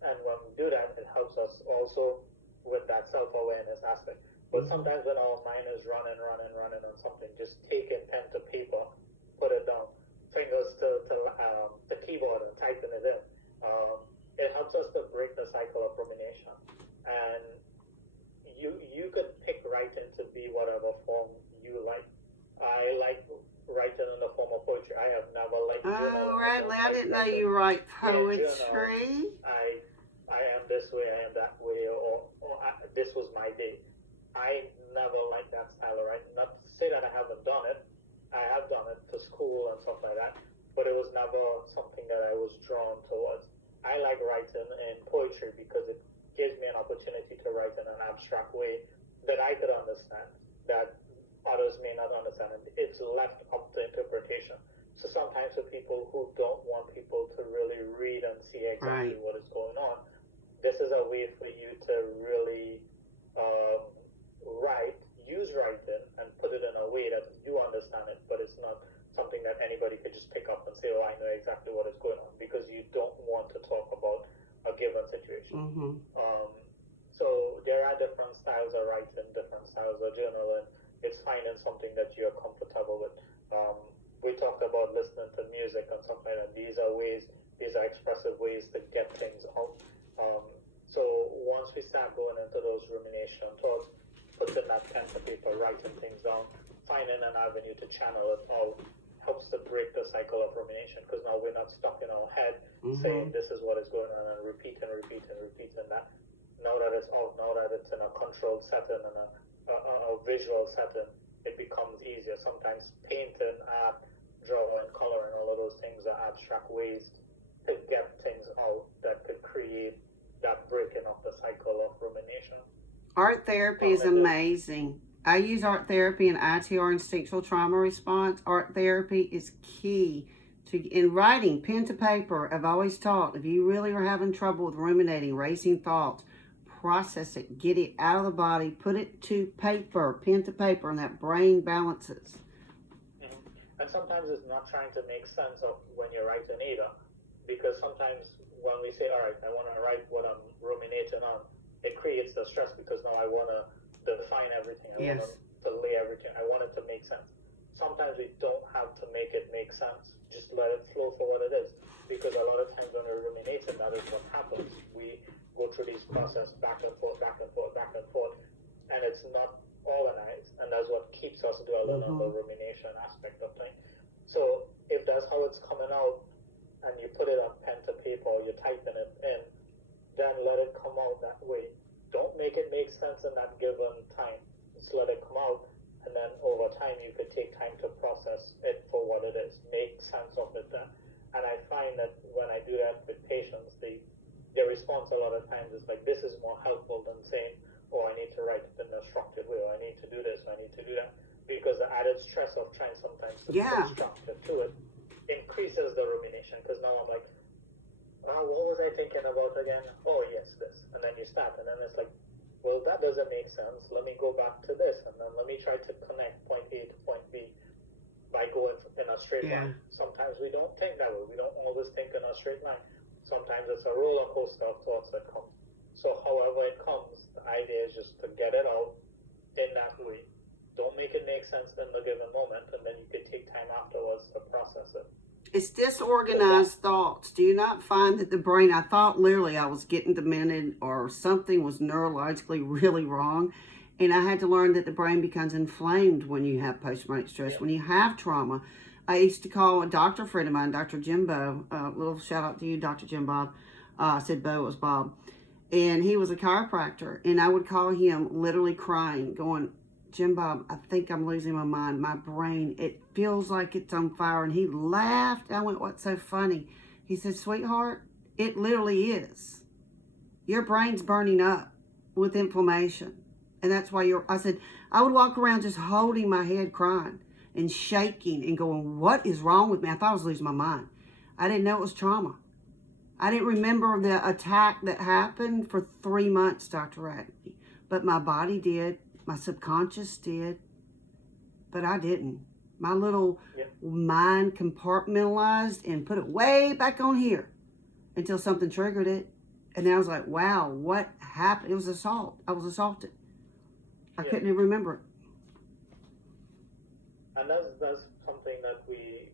And when we do that, it helps us also with that self-awareness aspect. But sometimes when our mind is running on something, just taking pen to paper, put it down, fingers to the keyboard and typing it in. It helps us to break the cycle of rumination. And you could pick writing to be whatever form you like. I like writing in the form of poetry. I have never liked journaling. Oh, Radley, I didn't know you write poetry. I am this way, I am that way, or this was my day. I never liked that style of writing. Not to say that I haven't done it. I have done it to school and stuff like that, but it was never something that I was drawn towards. I like writing in poetry because it gives me an opportunity to write in an abstract way that I could understand, that others may not understand. It's left up to interpretation. So sometimes for people who don't want people to really read and see exactly what is going on, this is a way for you to really use writing and put it in a way that you understand it, but it's not something that anybody could just pick up and say, oh, I know exactly what is going on, because you don't want to talk about a given situation. So there are different styles of writing, different styles of journaling. It's finding something that you're comfortable with. We talked about listening to music and something like that. These are expressive ways to get things out. So once we start going into those rumination thoughts, putting that pen to paper, writing things down, finding an avenue to channel it out, helps to break the cycle of rumination, because now we're not stuck in our head saying this is what is going on and repeating that. Now that it's out, now that it's in a controlled setting and a visual setting, it becomes easier. Sometimes painting, art, drawing, coloring, all of those things are abstract ways to get things out that could create that breaking of the cycle of rumination. Art therapy is amazing. I use art therapy in ITR, instinctual trauma response. Art therapy is key in writing, pen to paper. I've always taught, if you really are having trouble with ruminating, racing thoughts, process it, get it out of the body, put it to paper, pen to paper, and that brain balances. And sometimes it's not trying to make sense of when you're writing either, because sometimes when we say, all right, I want to write what I'm ruminating on, it creates the stress, because now I want to define everything. I want to lay everything. I want it to make sense. Sometimes we don't have to make it make sense. Just let it flow for what it is. Because a lot of times when we're ruminating, that is what happens. We go through these processes back and forth, and it's not organized. And that's what keeps us dwelling on the rumination aspect of things. So if that's how it's coming out, and you put it on pen to paper, or you're typing it in, then let it come out that way. Don't make it make sense in that given time. Just let it come out, and then then over time you could take time to process it for what it is, make sense of it then. And I find that when I do that with patients, their response a lot of times is like, this is more helpful than saying, oh, I need to write it in a structured way, or I need to do this, or I need to do that. Because the added stress of trying sometimes to put structure to it increases the rumination. Because now I'm like, oh, what was I thinking about again? Oh, yes, this. And then you start, and then it's like, well, that doesn't make sense. Let me go back to this, and then let me try to connect point A to point B by going in a straight line. Sometimes we don't think that way. We don't always think in a straight line. Sometimes it's a roller coaster of thoughts that come. So however it comes, the idea is just to get it out in that way. Don't make it make sense in the given moment, and then you could take time afterwards to process it. It's disorganized thoughts. Do you not find that the brain, I thought literally I was getting demented or something was neurologically really wrong. And I had to learn that the brain becomes inflamed when you have post-traumatic stress, when you have trauma. I used to call a doctor friend of mine, Dr. Jimbo, little shout out to you, Dr. Jim Bob. I said Bo, it was Bob. And he was a chiropractor. And I would call him literally crying, going, Jim Bob, I think I'm losing my mind. My brain, it feels like it's on fire. And he laughed. I went, what's so funny? He said, sweetheart, it literally is. Your brain's burning up with inflammation. And that's why I said, I would walk around just holding my head crying and shaking and going, what is wrong with me? I thought I was losing my mind. I didn't know it was trauma. I didn't remember the attack that happened for 3 months, Dr. Radley. But my body did. My subconscious did, but I didn't. My little mind compartmentalized and put it way back on here until something triggered it. And then I was like, wow, what happened? It was assault. I was assaulted. I couldn't even remember it. And that's something that we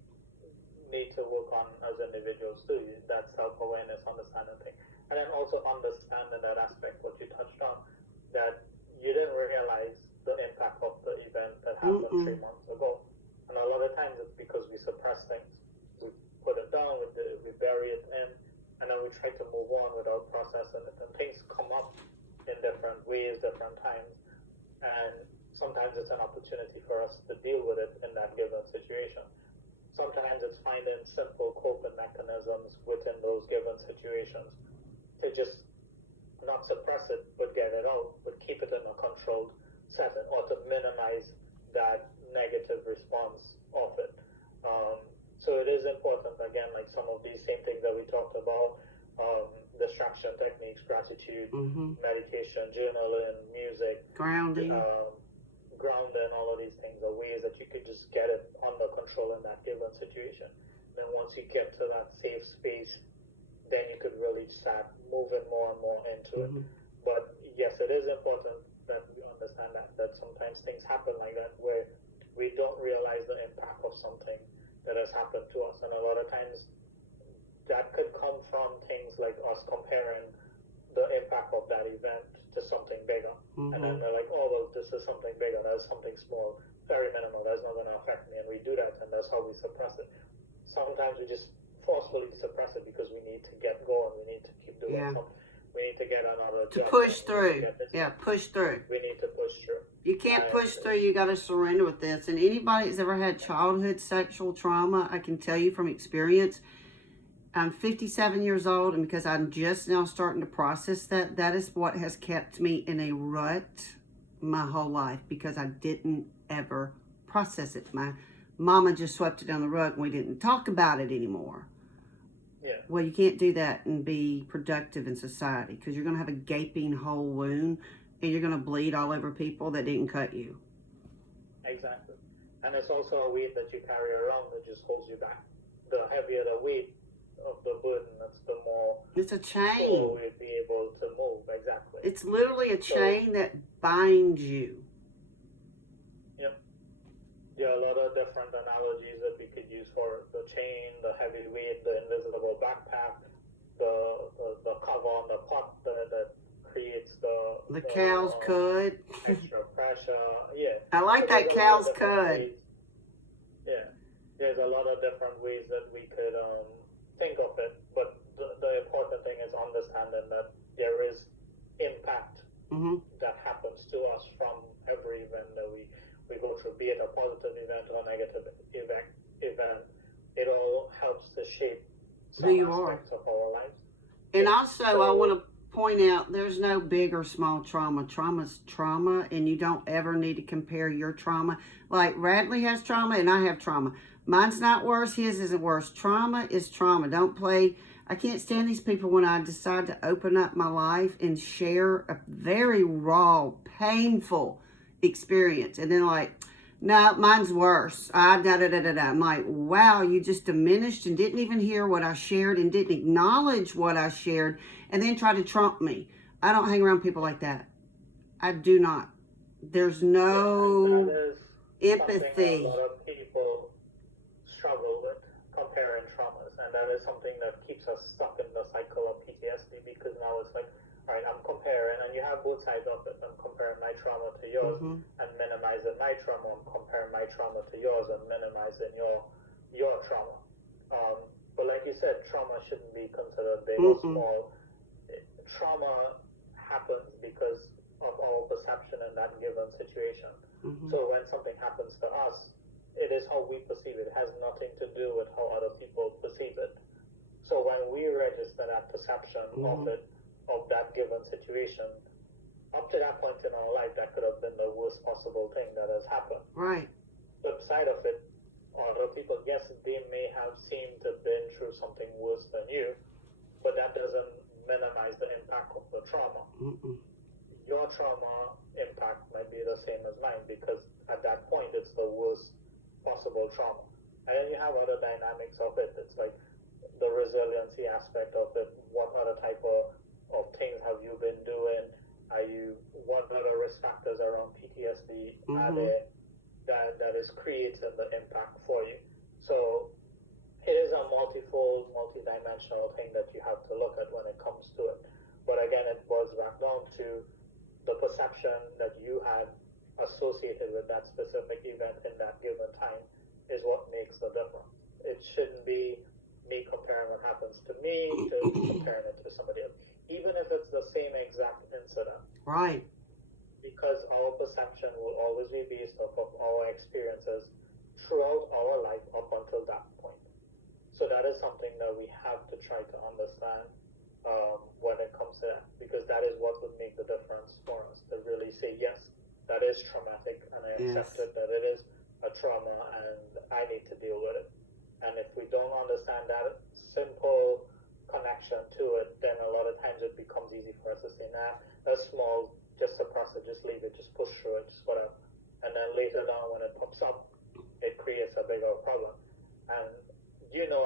need to work on as individuals too. That self-awareness, understanding thing. And then also understanding that aspect, what you touched on, that you didn't realize the impact of the event that happened 3 months ago. And a lot of times it's because we suppress things. We put it down, we bury it in, and then we try to move on without processing it. And things come up in different ways, different times. And sometimes it's an opportunity for us to deal with it in that given situation. Sometimes it's finding simple coping mechanisms within those given situations to just not suppress it, but get it out, but keep it in a controlled setting, or to minimize that negative response of it. So it is important, again, like some of these same things that we talked about, distraction techniques, gratitude, meditation, journaling, music, grounding, all of these things are ways that you could just get it under control in that given situation. Then once you get to that safe space, then you could really start moving more and more into it. But yes, it is important that we understand that sometimes things happen like that where we don't realize the impact of something that has happened to us. And a lot of times that could come from things like us comparing the impact of that event to something bigger. And then they're like, oh, well, this is something bigger, that's something small, very minimal, that's not going to affect me. And we do that, and that's how we suppress it. Sometimes we just forcefully suppress it because we need to get going. We need to keep doing something. We need to get another to job. Push through. Push through. We need to push through. You can't push through. You got to surrender with this. And anybody that's ever had childhood sexual trauma, I can tell you from experience, I'm 57 years old, and because I'm just now starting to process that, that is what has kept me in a rut my whole life, because I didn't ever process it. My mama just swept it down the rug and we didn't talk about it anymore. Well, you can't do that and be productive in society, because you're going to have a gaping whole wound and you're going to bleed all over people that didn't cut you. Exactly. And it's also a weight that you carry around that just holds you back. The heavier the weight of the burden, that's the more it's a chain. We'd be able to move. Exactly. It's literally a chain that binds you. There are a lot of different analogies that we could use for the chain, the heavy weight, the invisible backpack, the cover on the pot that creates the cow's cud. Extra pressure. I like that cow's cud. There's a lot of different ways that we could think of it, but the important thing is understanding that there is impact that happens to us from every event that we go through. be it a positive event or a negative event, it all helps to shape some Who you are. aspects of our lives. And also, I want to point out there's no big or small trauma. Trauma's trauma, and you don't ever need to compare your trauma. Like Radley has trauma, and I have trauma. Mine's not worse. His isn't worse. Trauma is trauma. Don't play. I can't stand these people when I decide to open up my life and share a very raw, painful experience. And then like, no, mine's worse. I'm like, wow, you just diminished and didn't even hear what I shared and didn't acknowledge what I shared and then try to trump me. I don't hang around people like that. I do not. There's no empathy. A lot of people struggle with comparing traumas, and that is something that keeps us stuck in the cycle of PTSD, because now it's like, all right, I'm comparing, and you have both sides of it. I'm comparing my trauma to yours and minimizing my trauma. I'm comparing my trauma to yours and minimizing your trauma. But like you said, trauma shouldn't be considered big or small. Trauma happens because of our perception in that given situation. So when something happens to us, it is how we perceive it. It has nothing to do with how other people perceive it. So when we register that perception of it, of that given situation, up to that point in our life, that could have been the worst possible thing that has happened. Right. Flip side of it, other people, yes, they may have seemed to have been through something worse than you, but that doesn't minimize the impact of the trauma. Your trauma impact might be the same as mine, because at that point, it's the worst possible trauma. And then you have other dynamics of it. It's like the resiliency aspect of it. What other type of things have you been doing? What other risk factors around PTSD are there that is creating the impact for you? So it is a multifold, multidimensional thing that you have to look at when it comes to it. But again, it boils back down to the perception that you had associated with that specific event in that given time is what makes the difference. It shouldn't be me comparing what happens to me to comparing it to somebody else, even if it's the same exact incident. Right. Because our perception will always be based off of our experiences throughout our life up until that point. So that is something that we have to try to understand when it comes to that, because that is what would make the difference for us, to really say, yes, that is traumatic, and I accept it, that it is a trauma, and I need to deal with it. And if we don't understand that simple connection to it, then a lot of times it becomes easy for us to say, nah, that's small, just suppress it, just leave it, just push through it, just whatever. And then later on, when it pops up, it creates a bigger problem. And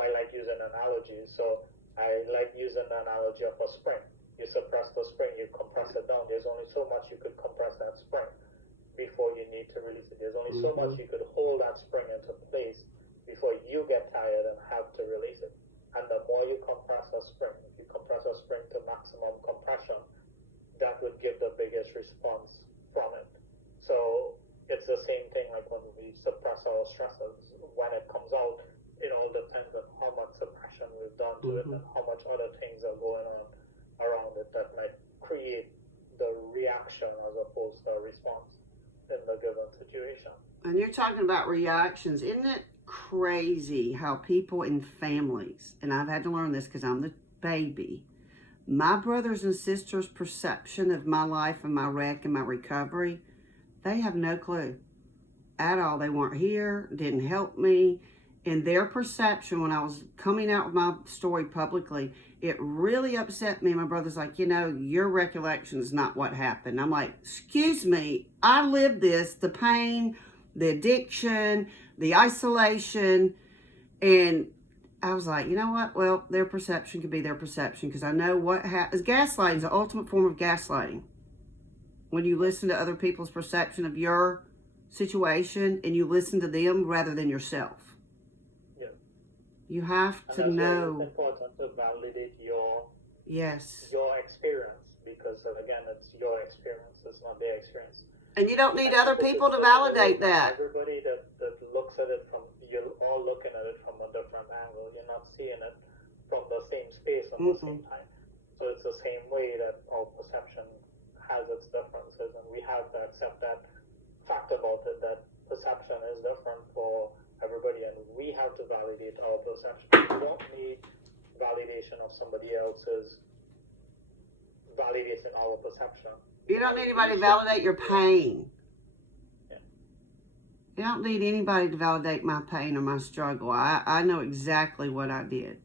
I like using analogies, so I like using the analogy of a spring. You suppress the spring, you compress it down. There's only so much you could compress that spring before you need to release it. There's only so much you could hold that spring into place before you get tired and have to release it. And the more you compress a spring, if you compress a spring to maximum compression, that would give the biggest response from it. So it's the same thing like when we suppress our stresses. When it comes out, it all depends on how much suppression we've done to it and how much other things are going on around it that might create the reaction as opposed to a response in the given situation. And you're talking about reactions. Isn't it crazy how people in families, and I've had to learn this because I'm the baby, my brothers and sisters' perception of my life and my wreck and my recovery, they have no clue at all. They weren't here, didn't help me. In their perception, when I was coming out with my story publicly, it really upset me. My brother's like, your recollection is not what happened. I'm like, excuse me, I lived this, the pain, the addiction, the isolation, and I was like, you know what? Well, their perception could be their perception, because I know what happens. Gaslighting is the ultimate form of gaslighting. When you listen to other people's perception of your situation and you listen to them rather than yourself. You have to know. It's important to validate your experience, because again, it's your experience, it's not their experience. And you don't need other people to validate that. Everybody that looks at it you're all looking at it from a different angle. You're not seeing it from the same space at the same time. So it's the same way that our perception has its differences, and we have to accept that fact about it, that perception is different for everybody, and we have to validate our perception. We don't need validation of somebody else's validating our perception. You don't need anybody to validate your pain. Yeah. You don't need anybody to validate my pain or my struggle. I know exactly what I did.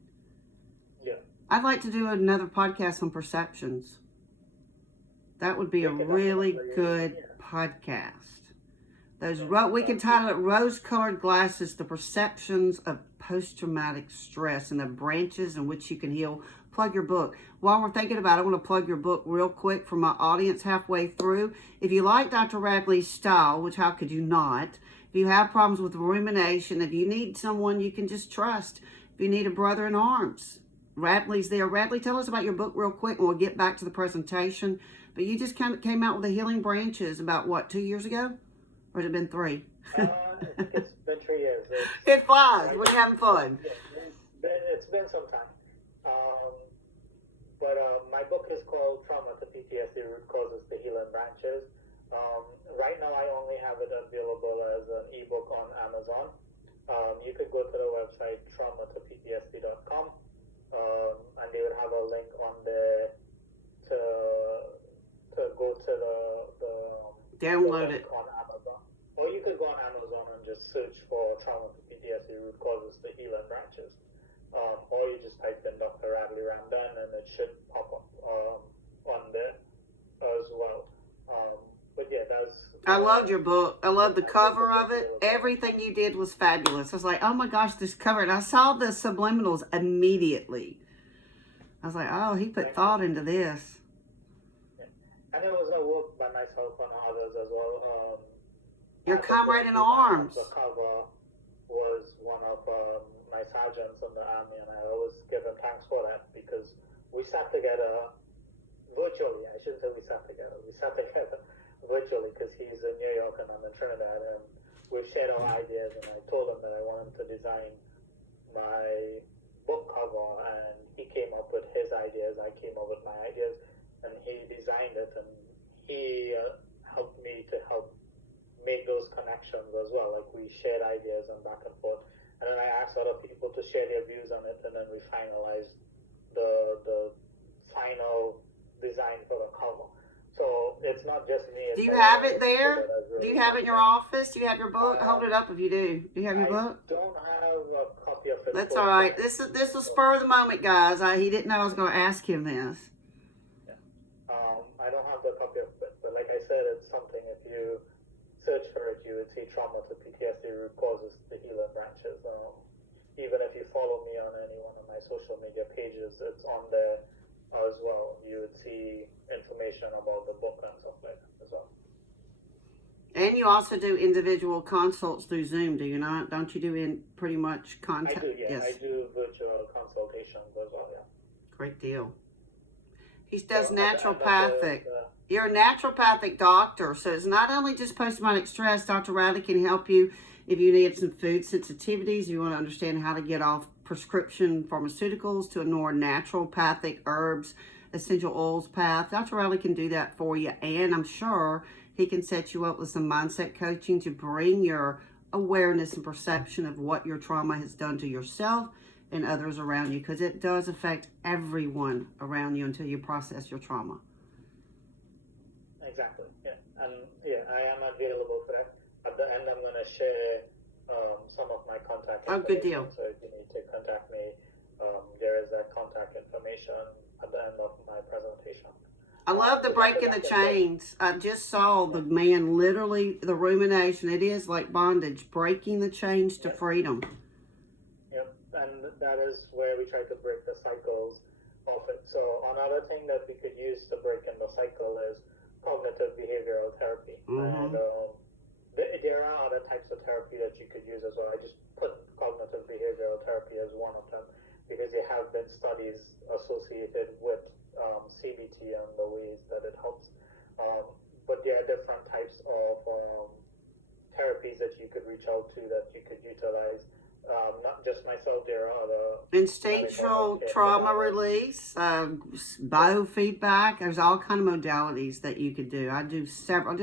Yeah. I'd like to do another podcast on perceptions. That would be a really good podcast. We can title it Rose-Colored Glasses, the Perceptions of Post-Traumatic Stress and the Branches in Which You Can Heal. Plug your book. While we're thinking about it, I want to plug your book real quick for my audience halfway through. If you like Dr. Radley's style, which how could you not? If you have problems with rumination, if you need someone you can just trust, if you need a brother in arms, Radley's there. Radley, tell us about your book real quick and we'll get back to the presentation. But you just kind of came out with the Healing Branches about, what, 2 years ago? Or has it been 3? I think it's been 3 years. It flies. We're having fun. It's been some time. But my book is called Trauma to PTSD Root Causes, the Healing Branches. Right now, I only have it available as an ebook on Amazon. You could go to the website traumatoptsd.com, and they would have a link on there to go to the download it on Amazon. Or you could go on Amazon and just search for Trauma to PTSD Root Causes, the Healing Branches. Or you just type in Dr. Radley Ramdhan and it should pop up on there as well. But yeah, that's... I loved your book. I love the cover of it. Everything you did was fabulous. I was like, oh my gosh, this cover. And I saw the subliminals immediately. I was like, oh, he put thought into this. Yeah. And it was a work by myself and others as well. Your comrade in arms. The cover was one of my sergeants in the army, and I always give him thanks for that because we sat together virtually. I shouldn't say we sat together. We sat together virtually because he's in New York and I'm in Trinidad, and we've shared our ideas. And I told him that I wanted to design my book cover, and he came up with his ideas. I came up with my ideas, and he designed it, and he helped me to help make those connections as well. Like we shared ideas and back and forth. And then I asked other people to share their views on it, and then we finalized the final design for the cover. So it's not just me. Do you have it there? Do you have it in your office? Do you have your book? Hold it up if you do. Do you have your book? I don't have a copy of it. That's all right. This will spur of the moment, guys. He didn't know I was going to ask him this. Yeah. I don't have the copy of it, but like I said, it's something. If you search for it, you would see Trauma to PTSD Root Causes, the Healing Branches. Even if you follow me on any one of my social media pages, it's on there as well. You would see information about the book and stuff like that as well. And you also do individual consults through Zoom, do you not? Don't you do pretty much contact? I do, yeah. Yes. I do virtual consultations as well, yeah. Great deal. He does naturopathic. You're a naturopathic doctor, so it's not only just post-traumatic stress. Dr. Radley can help you if you need some food sensitivities, you want to understand how to get off prescription pharmaceuticals to a more naturopathic herbs, essential oils path. Dr. Radley can do that for you, and I'm sure he can set you up with some mindset coaching to bring your awareness and perception of what your trauma has done to yourself and others around you, because it does affect everyone around you until you process your trauma. Exactly, yeah. And yeah, I am available for that. At the end, I'm going to share some of my contact information. Oh, good deal. So if you need to contact me, there is that contact information at the end of my presentation. I love the breaking the chains. I just saw the man literally, the rumination. It is like bondage, breaking the chains to freedom. Yep, and that is where we try to break the cycles of it. So another thing that we could use to break in the cycle is cognitive behavioral therapy. Mm-hmm. And there are other types of therapy that you could use as well. I just put cognitive behavioral therapy as one of them because there have been studies associated with CBT and the ways that it helps. But there are different types of therapies that you could reach out to, that you could utilize. Not just myself, there are other... Instinctual trauma release, biofeedback. There's all kind of modalities that you could do. I do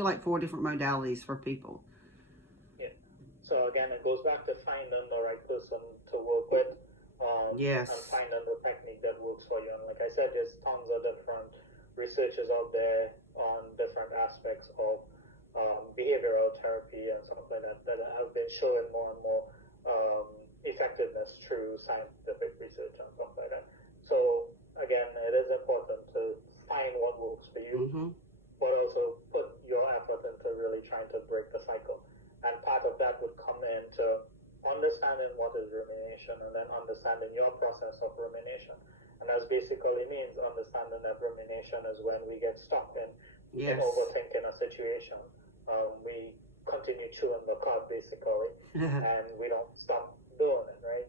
like 4 different modalities for people. Yeah, again, it goes back to finding the right person to work with, and Yes. finding the technique that works for you. And like I said, there's tons of different researchers out there on different aspects of behavioral therapy and stuff like that that have been showing more and more effectiveness through scientific research and stuff like that. So again, it is important to find what works for you, Mm-hmm. but also put your effort into really trying to break the cycle. And part of that would come into understanding what is rumination and then understanding your process of rumination. And that basically means understanding that rumination is when we get stuck in Yes. overthinking a situation. We continue chewing the cud basically, and we don't stop doing it, right?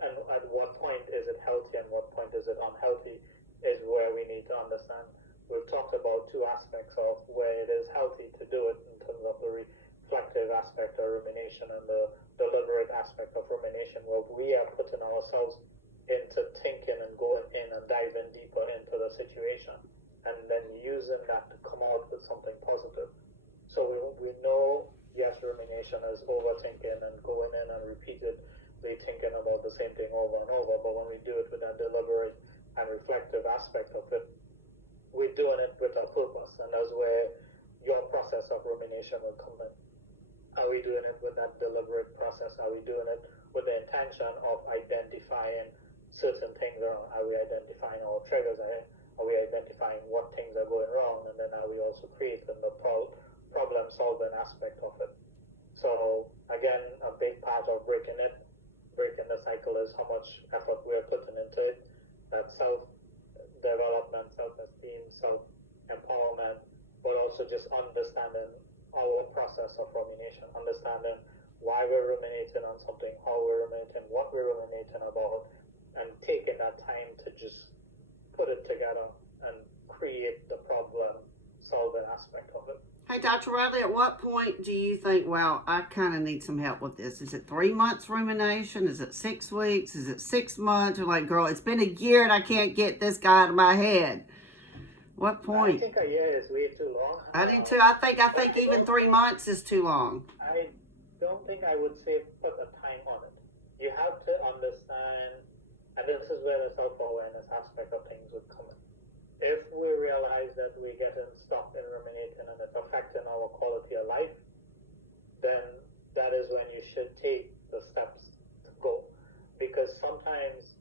And at what point is it healthy and what point is it unhealthy is where we need to understand. We've talked about two aspects of where it is healthy to do it in terms of the reflective aspect of rumination and the deliberate aspect of rumination, where we are putting ourselves into thinking and going in and diving deeper into the situation and then using that to come out with something positive. So we know, yes, rumination is overthinking and going in and repeatedly thinking about the same thing over and over, but when we do it with that deliberate and reflective aspect of it, we're doing it with a purpose, and that's where your process of rumination will come in. Are we doing it with that deliberate process? Are we doing it with the intention of identifying certain things wrong? Are we identifying our triggers? Are we identifying what things are going wrong? And then are we also creating the problem solving aspect of it? So again, a big part of breaking the cycle is how much effort we're putting into it. That self-development, self-esteem, self-empowerment, but also just understanding our process of rumination, understanding why we're ruminating on something, how we're ruminating, what we're ruminating about, and taking that time to just put it together and create the problem solving aspect of it. Hey, Dr. Radley, at what point do you think, well, I kind of need some help with this? Is it 3 months rumination? Is it 6 weeks? Is it 6 months? Or like, girl, it's been a year and I can't get this guy out of my head. What point? I think a year is way too long. I do too. I think even 3 months is too long. I don't think I would say put a time on it. You have to understand, and this is where the self-awareness aspect of things would come in. If we realize that we're getting stuck in ruminating and it's affecting our quality of life, then that is when you should take the steps to go. Because sometimes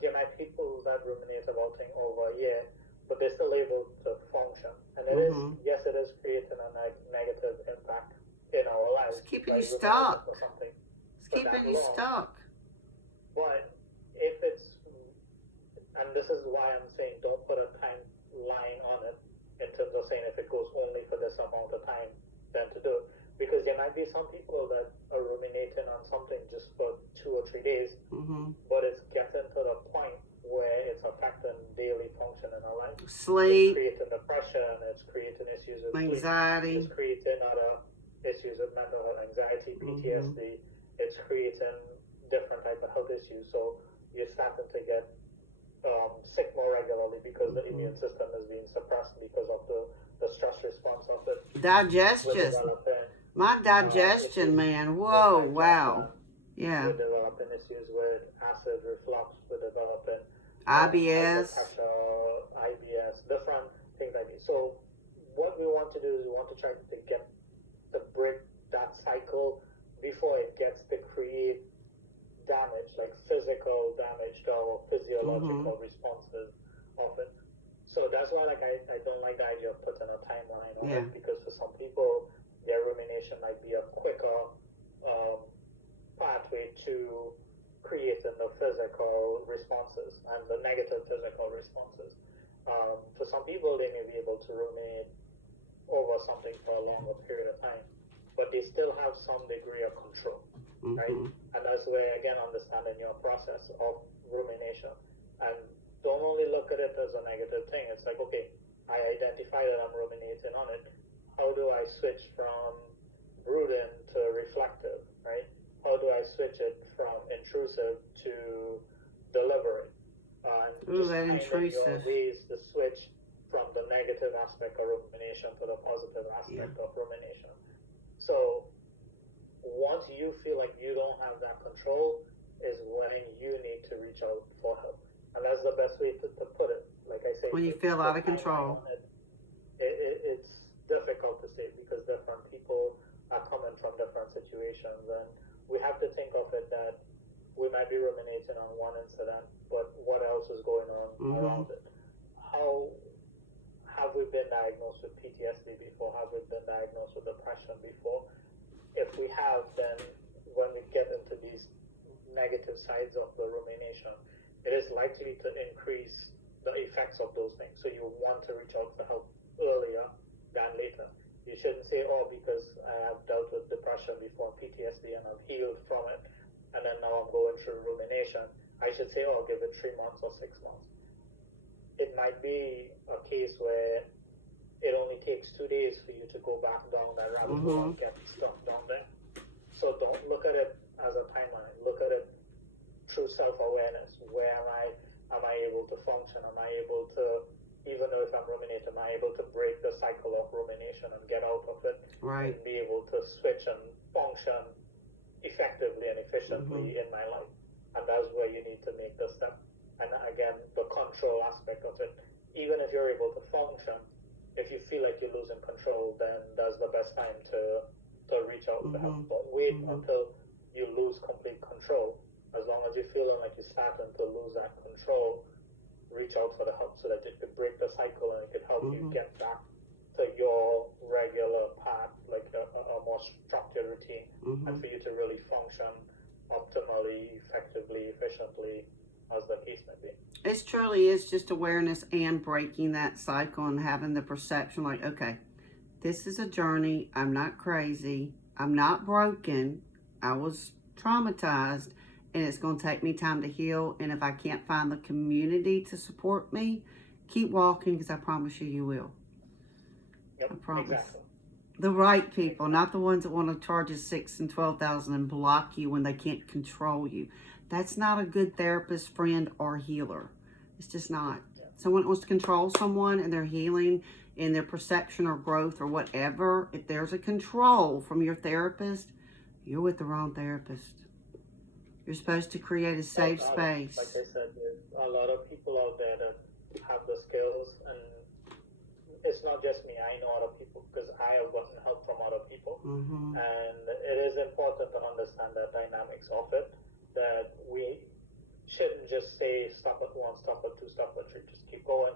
there might be people that ruminate about things over a year, but they're still able to function. And it is, yes, it is creating a negative impact in our lives. It's keeping you stuck. It's keeping you stuck. But if it's, and this is why I'm saying don't put a timeline on it in terms of saying if it goes only for this amount of time, then to do it. Because there might be some people that are ruminating on something just for 2 or 3 days, but it's getting to the point where it's affecting daily function in our life. Sleep. It's creating depression, it's creating issues with anxiety. Sleep, it's creating other issues with mental health, anxiety, PTSD. It's creating different type of health issues. So you're starting to get sick more regularly because the immune system is being suppressed because of the stress response of it. Digestion. My digestion, man. Whoa, wow. Yeah. We're developing issues with acid reflux. We're developing IBS. IBS, different things like this. So what we want to do is we want to try to break that cycle before it gets to create damage, like physical damage to our physiological responses of it. So that's why I don't like the idea of putting a timeline on it, because for some people their rumination might be a quicker pathway to creating the physical responses and the negative physical responses. For some people they may be able to ruminate over something for a longer period of time, but they still have some degree of control, right? And that's where, again, understanding your process of rumination. And don't only look at it as a negative thing. It's like, okay, I identify that I'm ruminating on it. How do I switch from brooding to reflective, right? How do I switch it from intrusive to deliberate? And just finding your ways to switch from the negative aspect of rumination to the positive aspect of rumination. So you feel like you don't have that control is when you need to reach out for help. And that's the best way to put it. Like I say, When you feel out of control. It's difficult to say because different people are coming from different situations, and we have to think of it that we might be ruminating on one incident, but what else is going on around it? How have we been diagnosed with PTSD before? Have we been diagnosed with depression before? If we have, then when we get into these negative sides of the rumination, it is likely to increase the effects of those things. So you want to reach out for help earlier than later. You shouldn't say, oh, because I have dealt with depression before, PTSD, and I've healed from it, and then now I'm going through rumination. I should say, oh, I'll give it 3 months or 6 months. It might be a case where it only takes 2 days for you to go back down that rabbit hole and get stuck down there. So don't look at it as a timeline. Look at it through self-awareness. Where am I? Am I able to function? Am I able to, even though if I'm ruminating, am I able to break the cycle of rumination and get out of it? Right. And be able to switch and function effectively and efficiently in my life. And that's where you need to make the step. And again, the control aspect of it. Even if you're able to function, if you feel like you're losing control, then that's the best time to reach out for help. Don't wait until you lose complete control. As long as you're feeling like you're starting to lose that control, reach out for the help so that it could break the cycle and it could help you get back to your regular path, like a more structured routine, and for you to really function optimally, effectively, efficiently, as the case may be. It truly is just awareness and breaking that cycle and having the perception like, okay, this is a journey. I'm not crazy. I'm not broken. I was traumatized, and it's going to take me time to heal. And if I can't find the community to support me, keep walking, because I promise you, you will. Yep, I promise. exactly. The right people, not the ones that want to charge you $6,000 and $12,000 and block you when they can't control you. That's not a good therapist, friend, or healer. It's just not. Someone that wants to control someone and their healing and their perception or growth or whatever, if there's a control from your therapist, you're with the wrong therapist. You're supposed to create a safe space. Like I said, there's a lot of people out there that have the skills, and it's not just me. I know other people because I have gotten help from other people. And it is important to understand the dynamics of it, that we shouldn't just say stop at 1, stop at 2, stop at 3. Just keep going,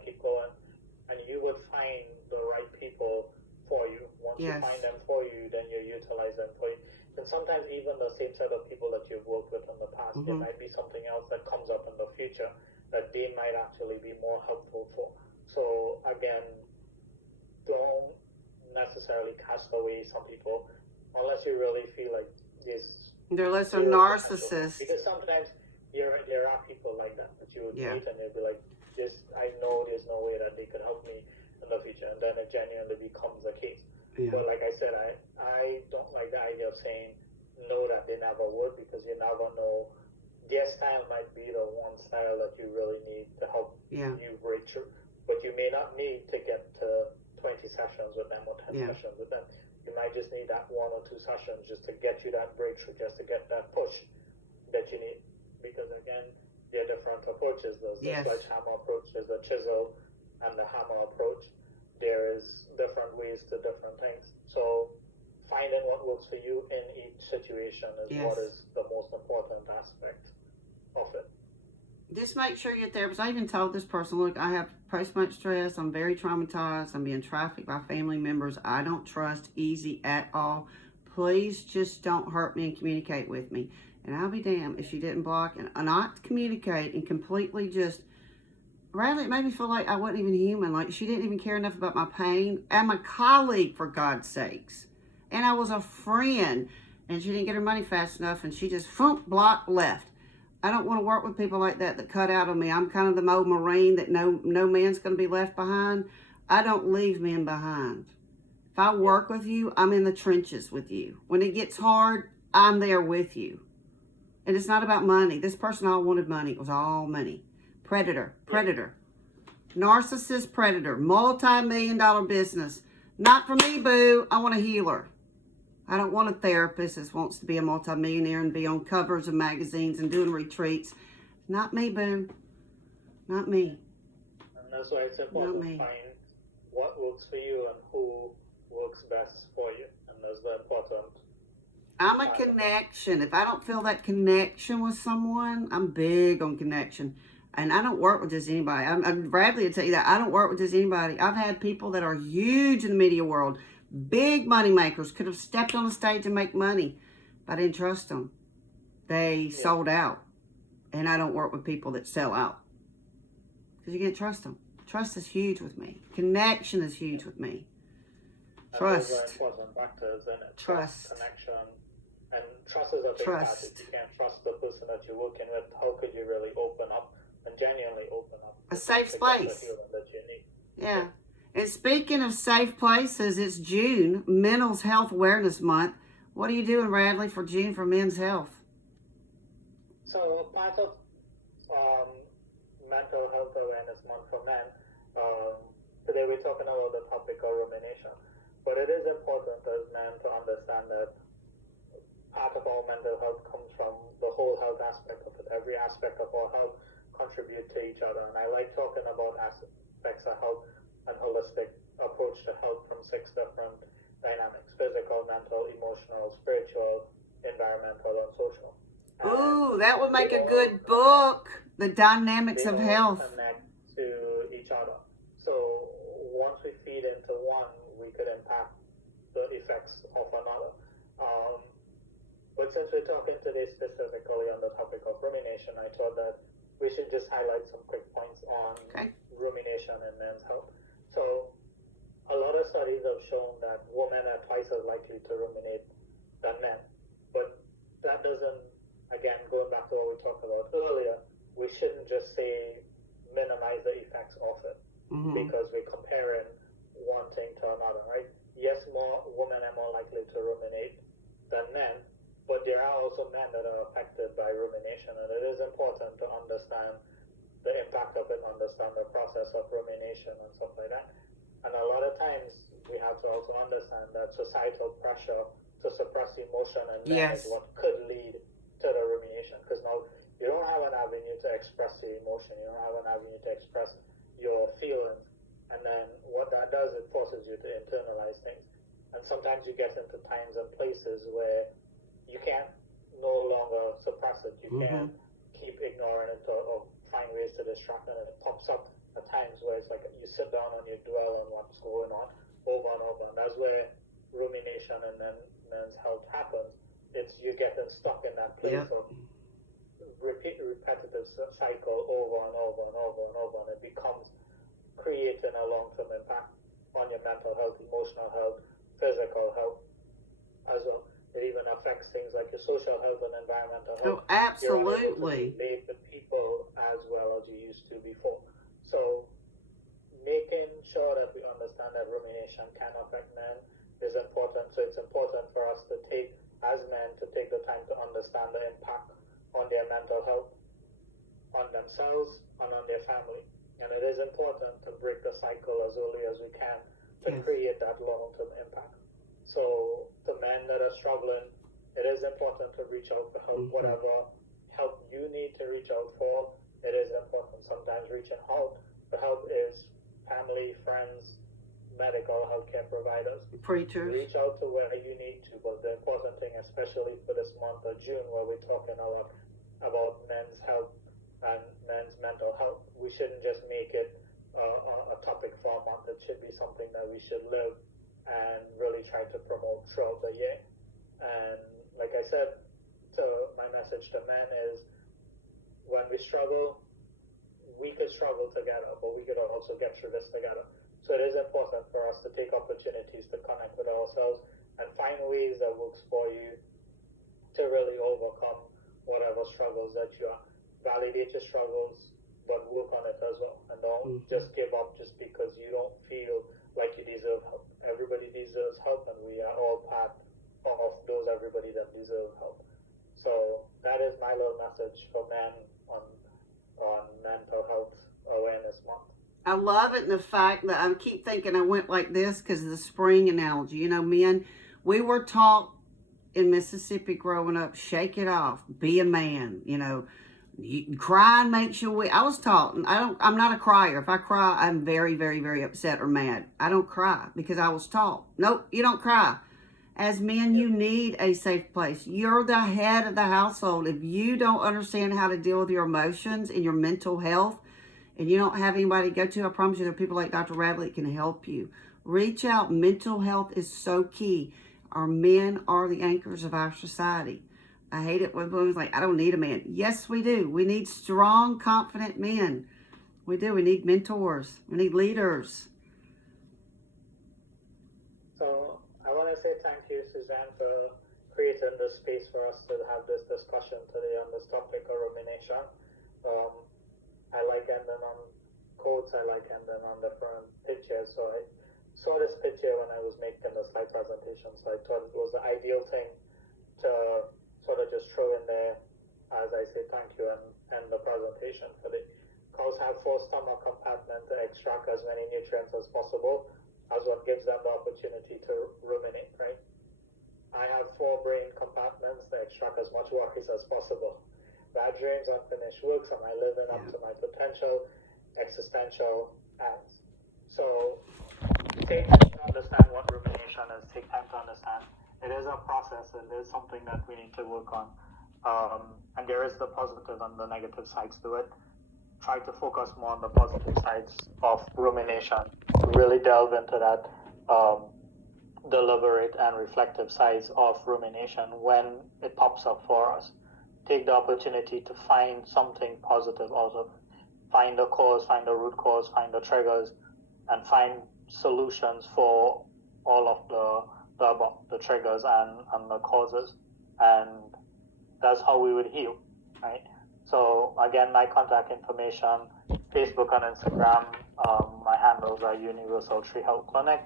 and you would find the right people for you. Once you find them for you, then you utilize them for you. And sometimes even the same set of people that you've worked with in the past, there might be something else that comes up in the future that they might actually be more helpful for. So again, don't necessarily cast away some people unless you really feel like they're less a narcissist. Because sometimes there are people like that you would meet and they'd be like, I know there's no way that they could help me in the future, and then it genuinely becomes the case. But like I said, I don't like the idea of saying no that they never would, because you never know. Their style might be the one style that you really need to help you break through. But you may not need to get to 20 sessions with them or 10 sessions with them. You might just need that 1 or 2 sessions just to get you that breakthrough, just to get that push that you need. Because again, there are different approaches. There's the sledgehammer approach, there's the chisel and the hammer approach. There is different ways to different things. So finding what works for you in each situation is what is the most important aspect of it. Just make sure your therapist, I even told this person, look, I have post-traumatic stress. I'm very traumatized. I'm being trafficked by family members I don't trust easy at all. Please just don't hurt me and communicate with me. And I'll be damned if she didn't block and not communicate and completely just, Radley, it made me feel like I wasn't even human. Like she didn't even care enough about my pain. I'm a colleague, for God's sakes. And I was a friend. And she didn't get her money fast enough. And she just, blocked, left. I don't want to work with people like that cut out on me. I'm kind of the old Marine that no man's going to be left behind. I don't leave men behind. If I work with you, I'm in the trenches with you. When it gets hard, I'm there with you. And it's not about money. This person all wanted money. It was all money. Predator. Narcissist predator. Multi-million-dollar business. Not for me, boo. I want a healer. I don't want a therapist that wants to be a multimillionaire and be on covers of magazines and doing retreats. Not me, boo. Not me. And that's why it's important to find what works for you and who works best for you. And that's the important. I'm a connection. If I don't feel that connection with someone, I'm big on connection. And I don't work with just anybody. Radley will tell you that. I don't work with just anybody. I've had people that are huge in the media world, big money makers, could have stepped on the stage and make money, but I didn't trust them. They sold out. And I don't work with people that sell out. Because you can't trust them. Trust is huge with me. Connection is huge with me. Trust. Those are important factors in it. Trust. Connection. And trust is a big part. If you can't trust the person that you're working with, how could you really open up and genuinely open up? A safe place. Yeah. And speaking of safe places, it's June, Mental Health Awareness Month. What are you doing, Radley, for June for men's health? So part of Mental Health Awareness Month for men, today we're talking about the topic of rumination. But it is important as men to understand that part of our mental health comes from the whole health aspect of it. Every aspect of our health contribute to each other. And I like talking about aspects of health and holistic approach to health from 6 different dynamics: physical, mental, emotional, spiritual, environmental, and social. Ooh, that would make a good book. The Dynamics of Health. Connect to each other. So once we feed into one, we could impact the effects of another. But since we're talking today specifically on the topic of rumination, I thought that we should just highlight some quick points on rumination and men's health. So a lot of studies have shown that women are twice as likely to ruminate than men. But that doesn't, again, going back to what we talked about earlier, we shouldn't just say minimize the effects of it because we're comparing one thing to another, right? Yes, more women are more likely to ruminate than men, but there are also men that are affected by rumination, and it is important to understand the impact of it, understand the process of rumination and stuff like that. And a lot of times we have to also understand that societal pressure to suppress emotion and men is what could lead to the rumination, because now you don't have an avenue to express your emotion, you don't have an avenue to express your feelings, and then what that does, it forces you to internalize things. And sometimes you get into times and places where you can't no longer suppress it. You can't keep ignoring it or find ways to distract it. And it pops up at times where it's like you sit down and you dwell on what's going on over and over. And that's where rumination and then men's health happens. It's you getting stuck in that place of repetitive cycle over and over and over and over. And it becomes creating a long-term impact on your mental health, emotional health, physical health as well. It even affects things like your social health and environmental health. Oh, absolutely. You're able to relate with people as well as you used to before. So making sure that we understand that rumination can affect men is important. So it's important for us to take, as men, to take the time to understand the impact on their mental health, on themselves, and on their family. And it is important to break the cycle as early as we can to create that long-term impact. So the men that are struggling, it is important to reach out for help. Whatever help you need to reach out for, it is important. Sometimes reaching out for help is family, friends, medical healthcare providers. Preachers. Reach out to where you need to. But the important thing, especially for this month of June, where we're talking a lot about men's health and men's mental health, we shouldn't just make it a topic for a month. It should be something that we should live and really try to promote throughout the year. And like I said, my message to men is when we struggle, we could struggle together, but we could also get through this together. So it is important for us to take opportunities to connect with ourselves and find ways that works for you to really overcome whatever struggles that you are. Validate your struggles, but work on it as well. And don't just give up just because you don't feel like you deserve help. Everybody deserves help, and we are all part of those everybody that deserve help. So that is my little message for men on Mental Health Awareness Month. I love it, and the fact that I keep thinking I went like this because of the spring analogy. You know, men, we were taught in Mississippi growing up, shake it off, be a man, you know. Crying makes you weak. I was taught, and I'm not a crier. If I cry, I'm very, very, very upset or mad. I don't cry because I was taught, nope, you don't cry. As men, you need a safe place. You're the head of the household. If you don't understand how to deal with your emotions and your mental health, and you don't have anybody to go to, I promise you there are people like Dr. Radley that can help you. Reach out. Mental health is so key. Our men are the anchors of our society. I hate it when women's like, I don't need a man. Yes, we do. We need strong, confident men. We do. We need mentors. We need leaders. So I want to say thank you, Suzanne, for creating this space for us to have this discussion today on this topic of rumination. I like ending on quotes. I like ending on different pictures. So I saw this picture when I was making the slide presentation. So I thought it was the ideal thing to sort of just throw in there as I say thank you and the presentation for the cows have 4 stomach compartments to extract as many nutrients as possible, as what gives them the opportunity to ruminate, right? I have 4 brain compartments to extract as much worries as possible. Bad dreams, unfinished work, am I living up to my potential, existential ends. So take time to understand what rumination is, take time to understand it is a process, it is something that we need to work on. And there is the positive and the negative sides to it. Try to focus more on the positive sides of rumination. Really delve into that deliberate and reflective sides of rumination when it pops up for us. Take the opportunity to find something positive out of it. Find the cause, find the root cause, find the triggers, and find solutions for all of the triggers and the causes, and that's how we would heal, right? So again, my contact information, Facebook and Instagram, my handles are Universal Tree Health Clinic.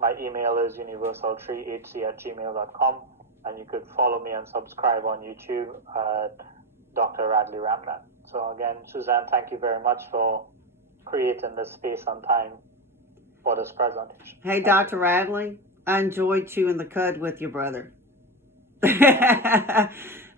My email is universaltreehc@gmail.com, and you could follow me and subscribe on YouTube at Dr. Radley Ramdhan. So again, Suzanne, thank you very much for creating this space and time for this presentation. Hey, Dr. Radley, I enjoyed chewing the cud with you, brother.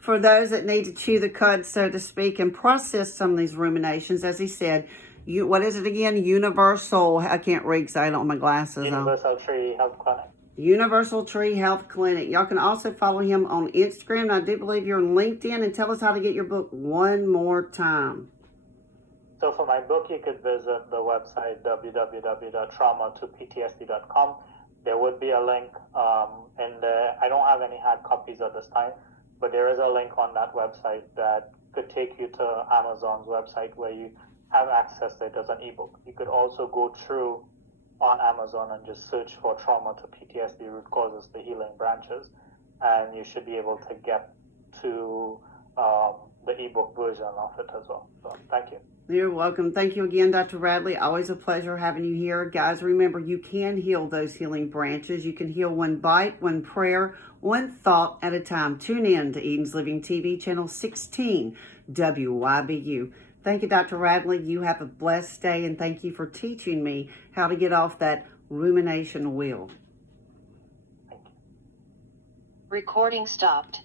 For those that need to chew the cud, so to speak, and process some of these ruminations, as he said, what is it again? Universal, I can't read because I don't have my glasses Universal Tree Health Clinic. Universal Tree Health Clinic. Y'all can also follow him on Instagram. I do believe you're on LinkedIn. And tell us how to get your book one more time. So for my book, you could visit the website www.traumatoptsd.com. There would be a link in there. I don't have any hard copies at this time, but there is a link on that website that could take you to Amazon's website where you have access to it as an ebook. You could also go through on Amazon and just search for trauma to PTSD root causes, the healing branches, and you should be able to get to the ebook version of it as well. So thank you. You're welcome. Thank you again, Dr. Radley. Always a pleasure having you here. Guys, remember, you can heal those healing branches. You can heal one bite, one prayer, one thought at a time. Tune in to Eden's Living TV, channel 16, WYBU. Thank you, Dr. Radley. You have a blessed day, and thank you for teaching me how to get off that rumination wheel. Recording stopped.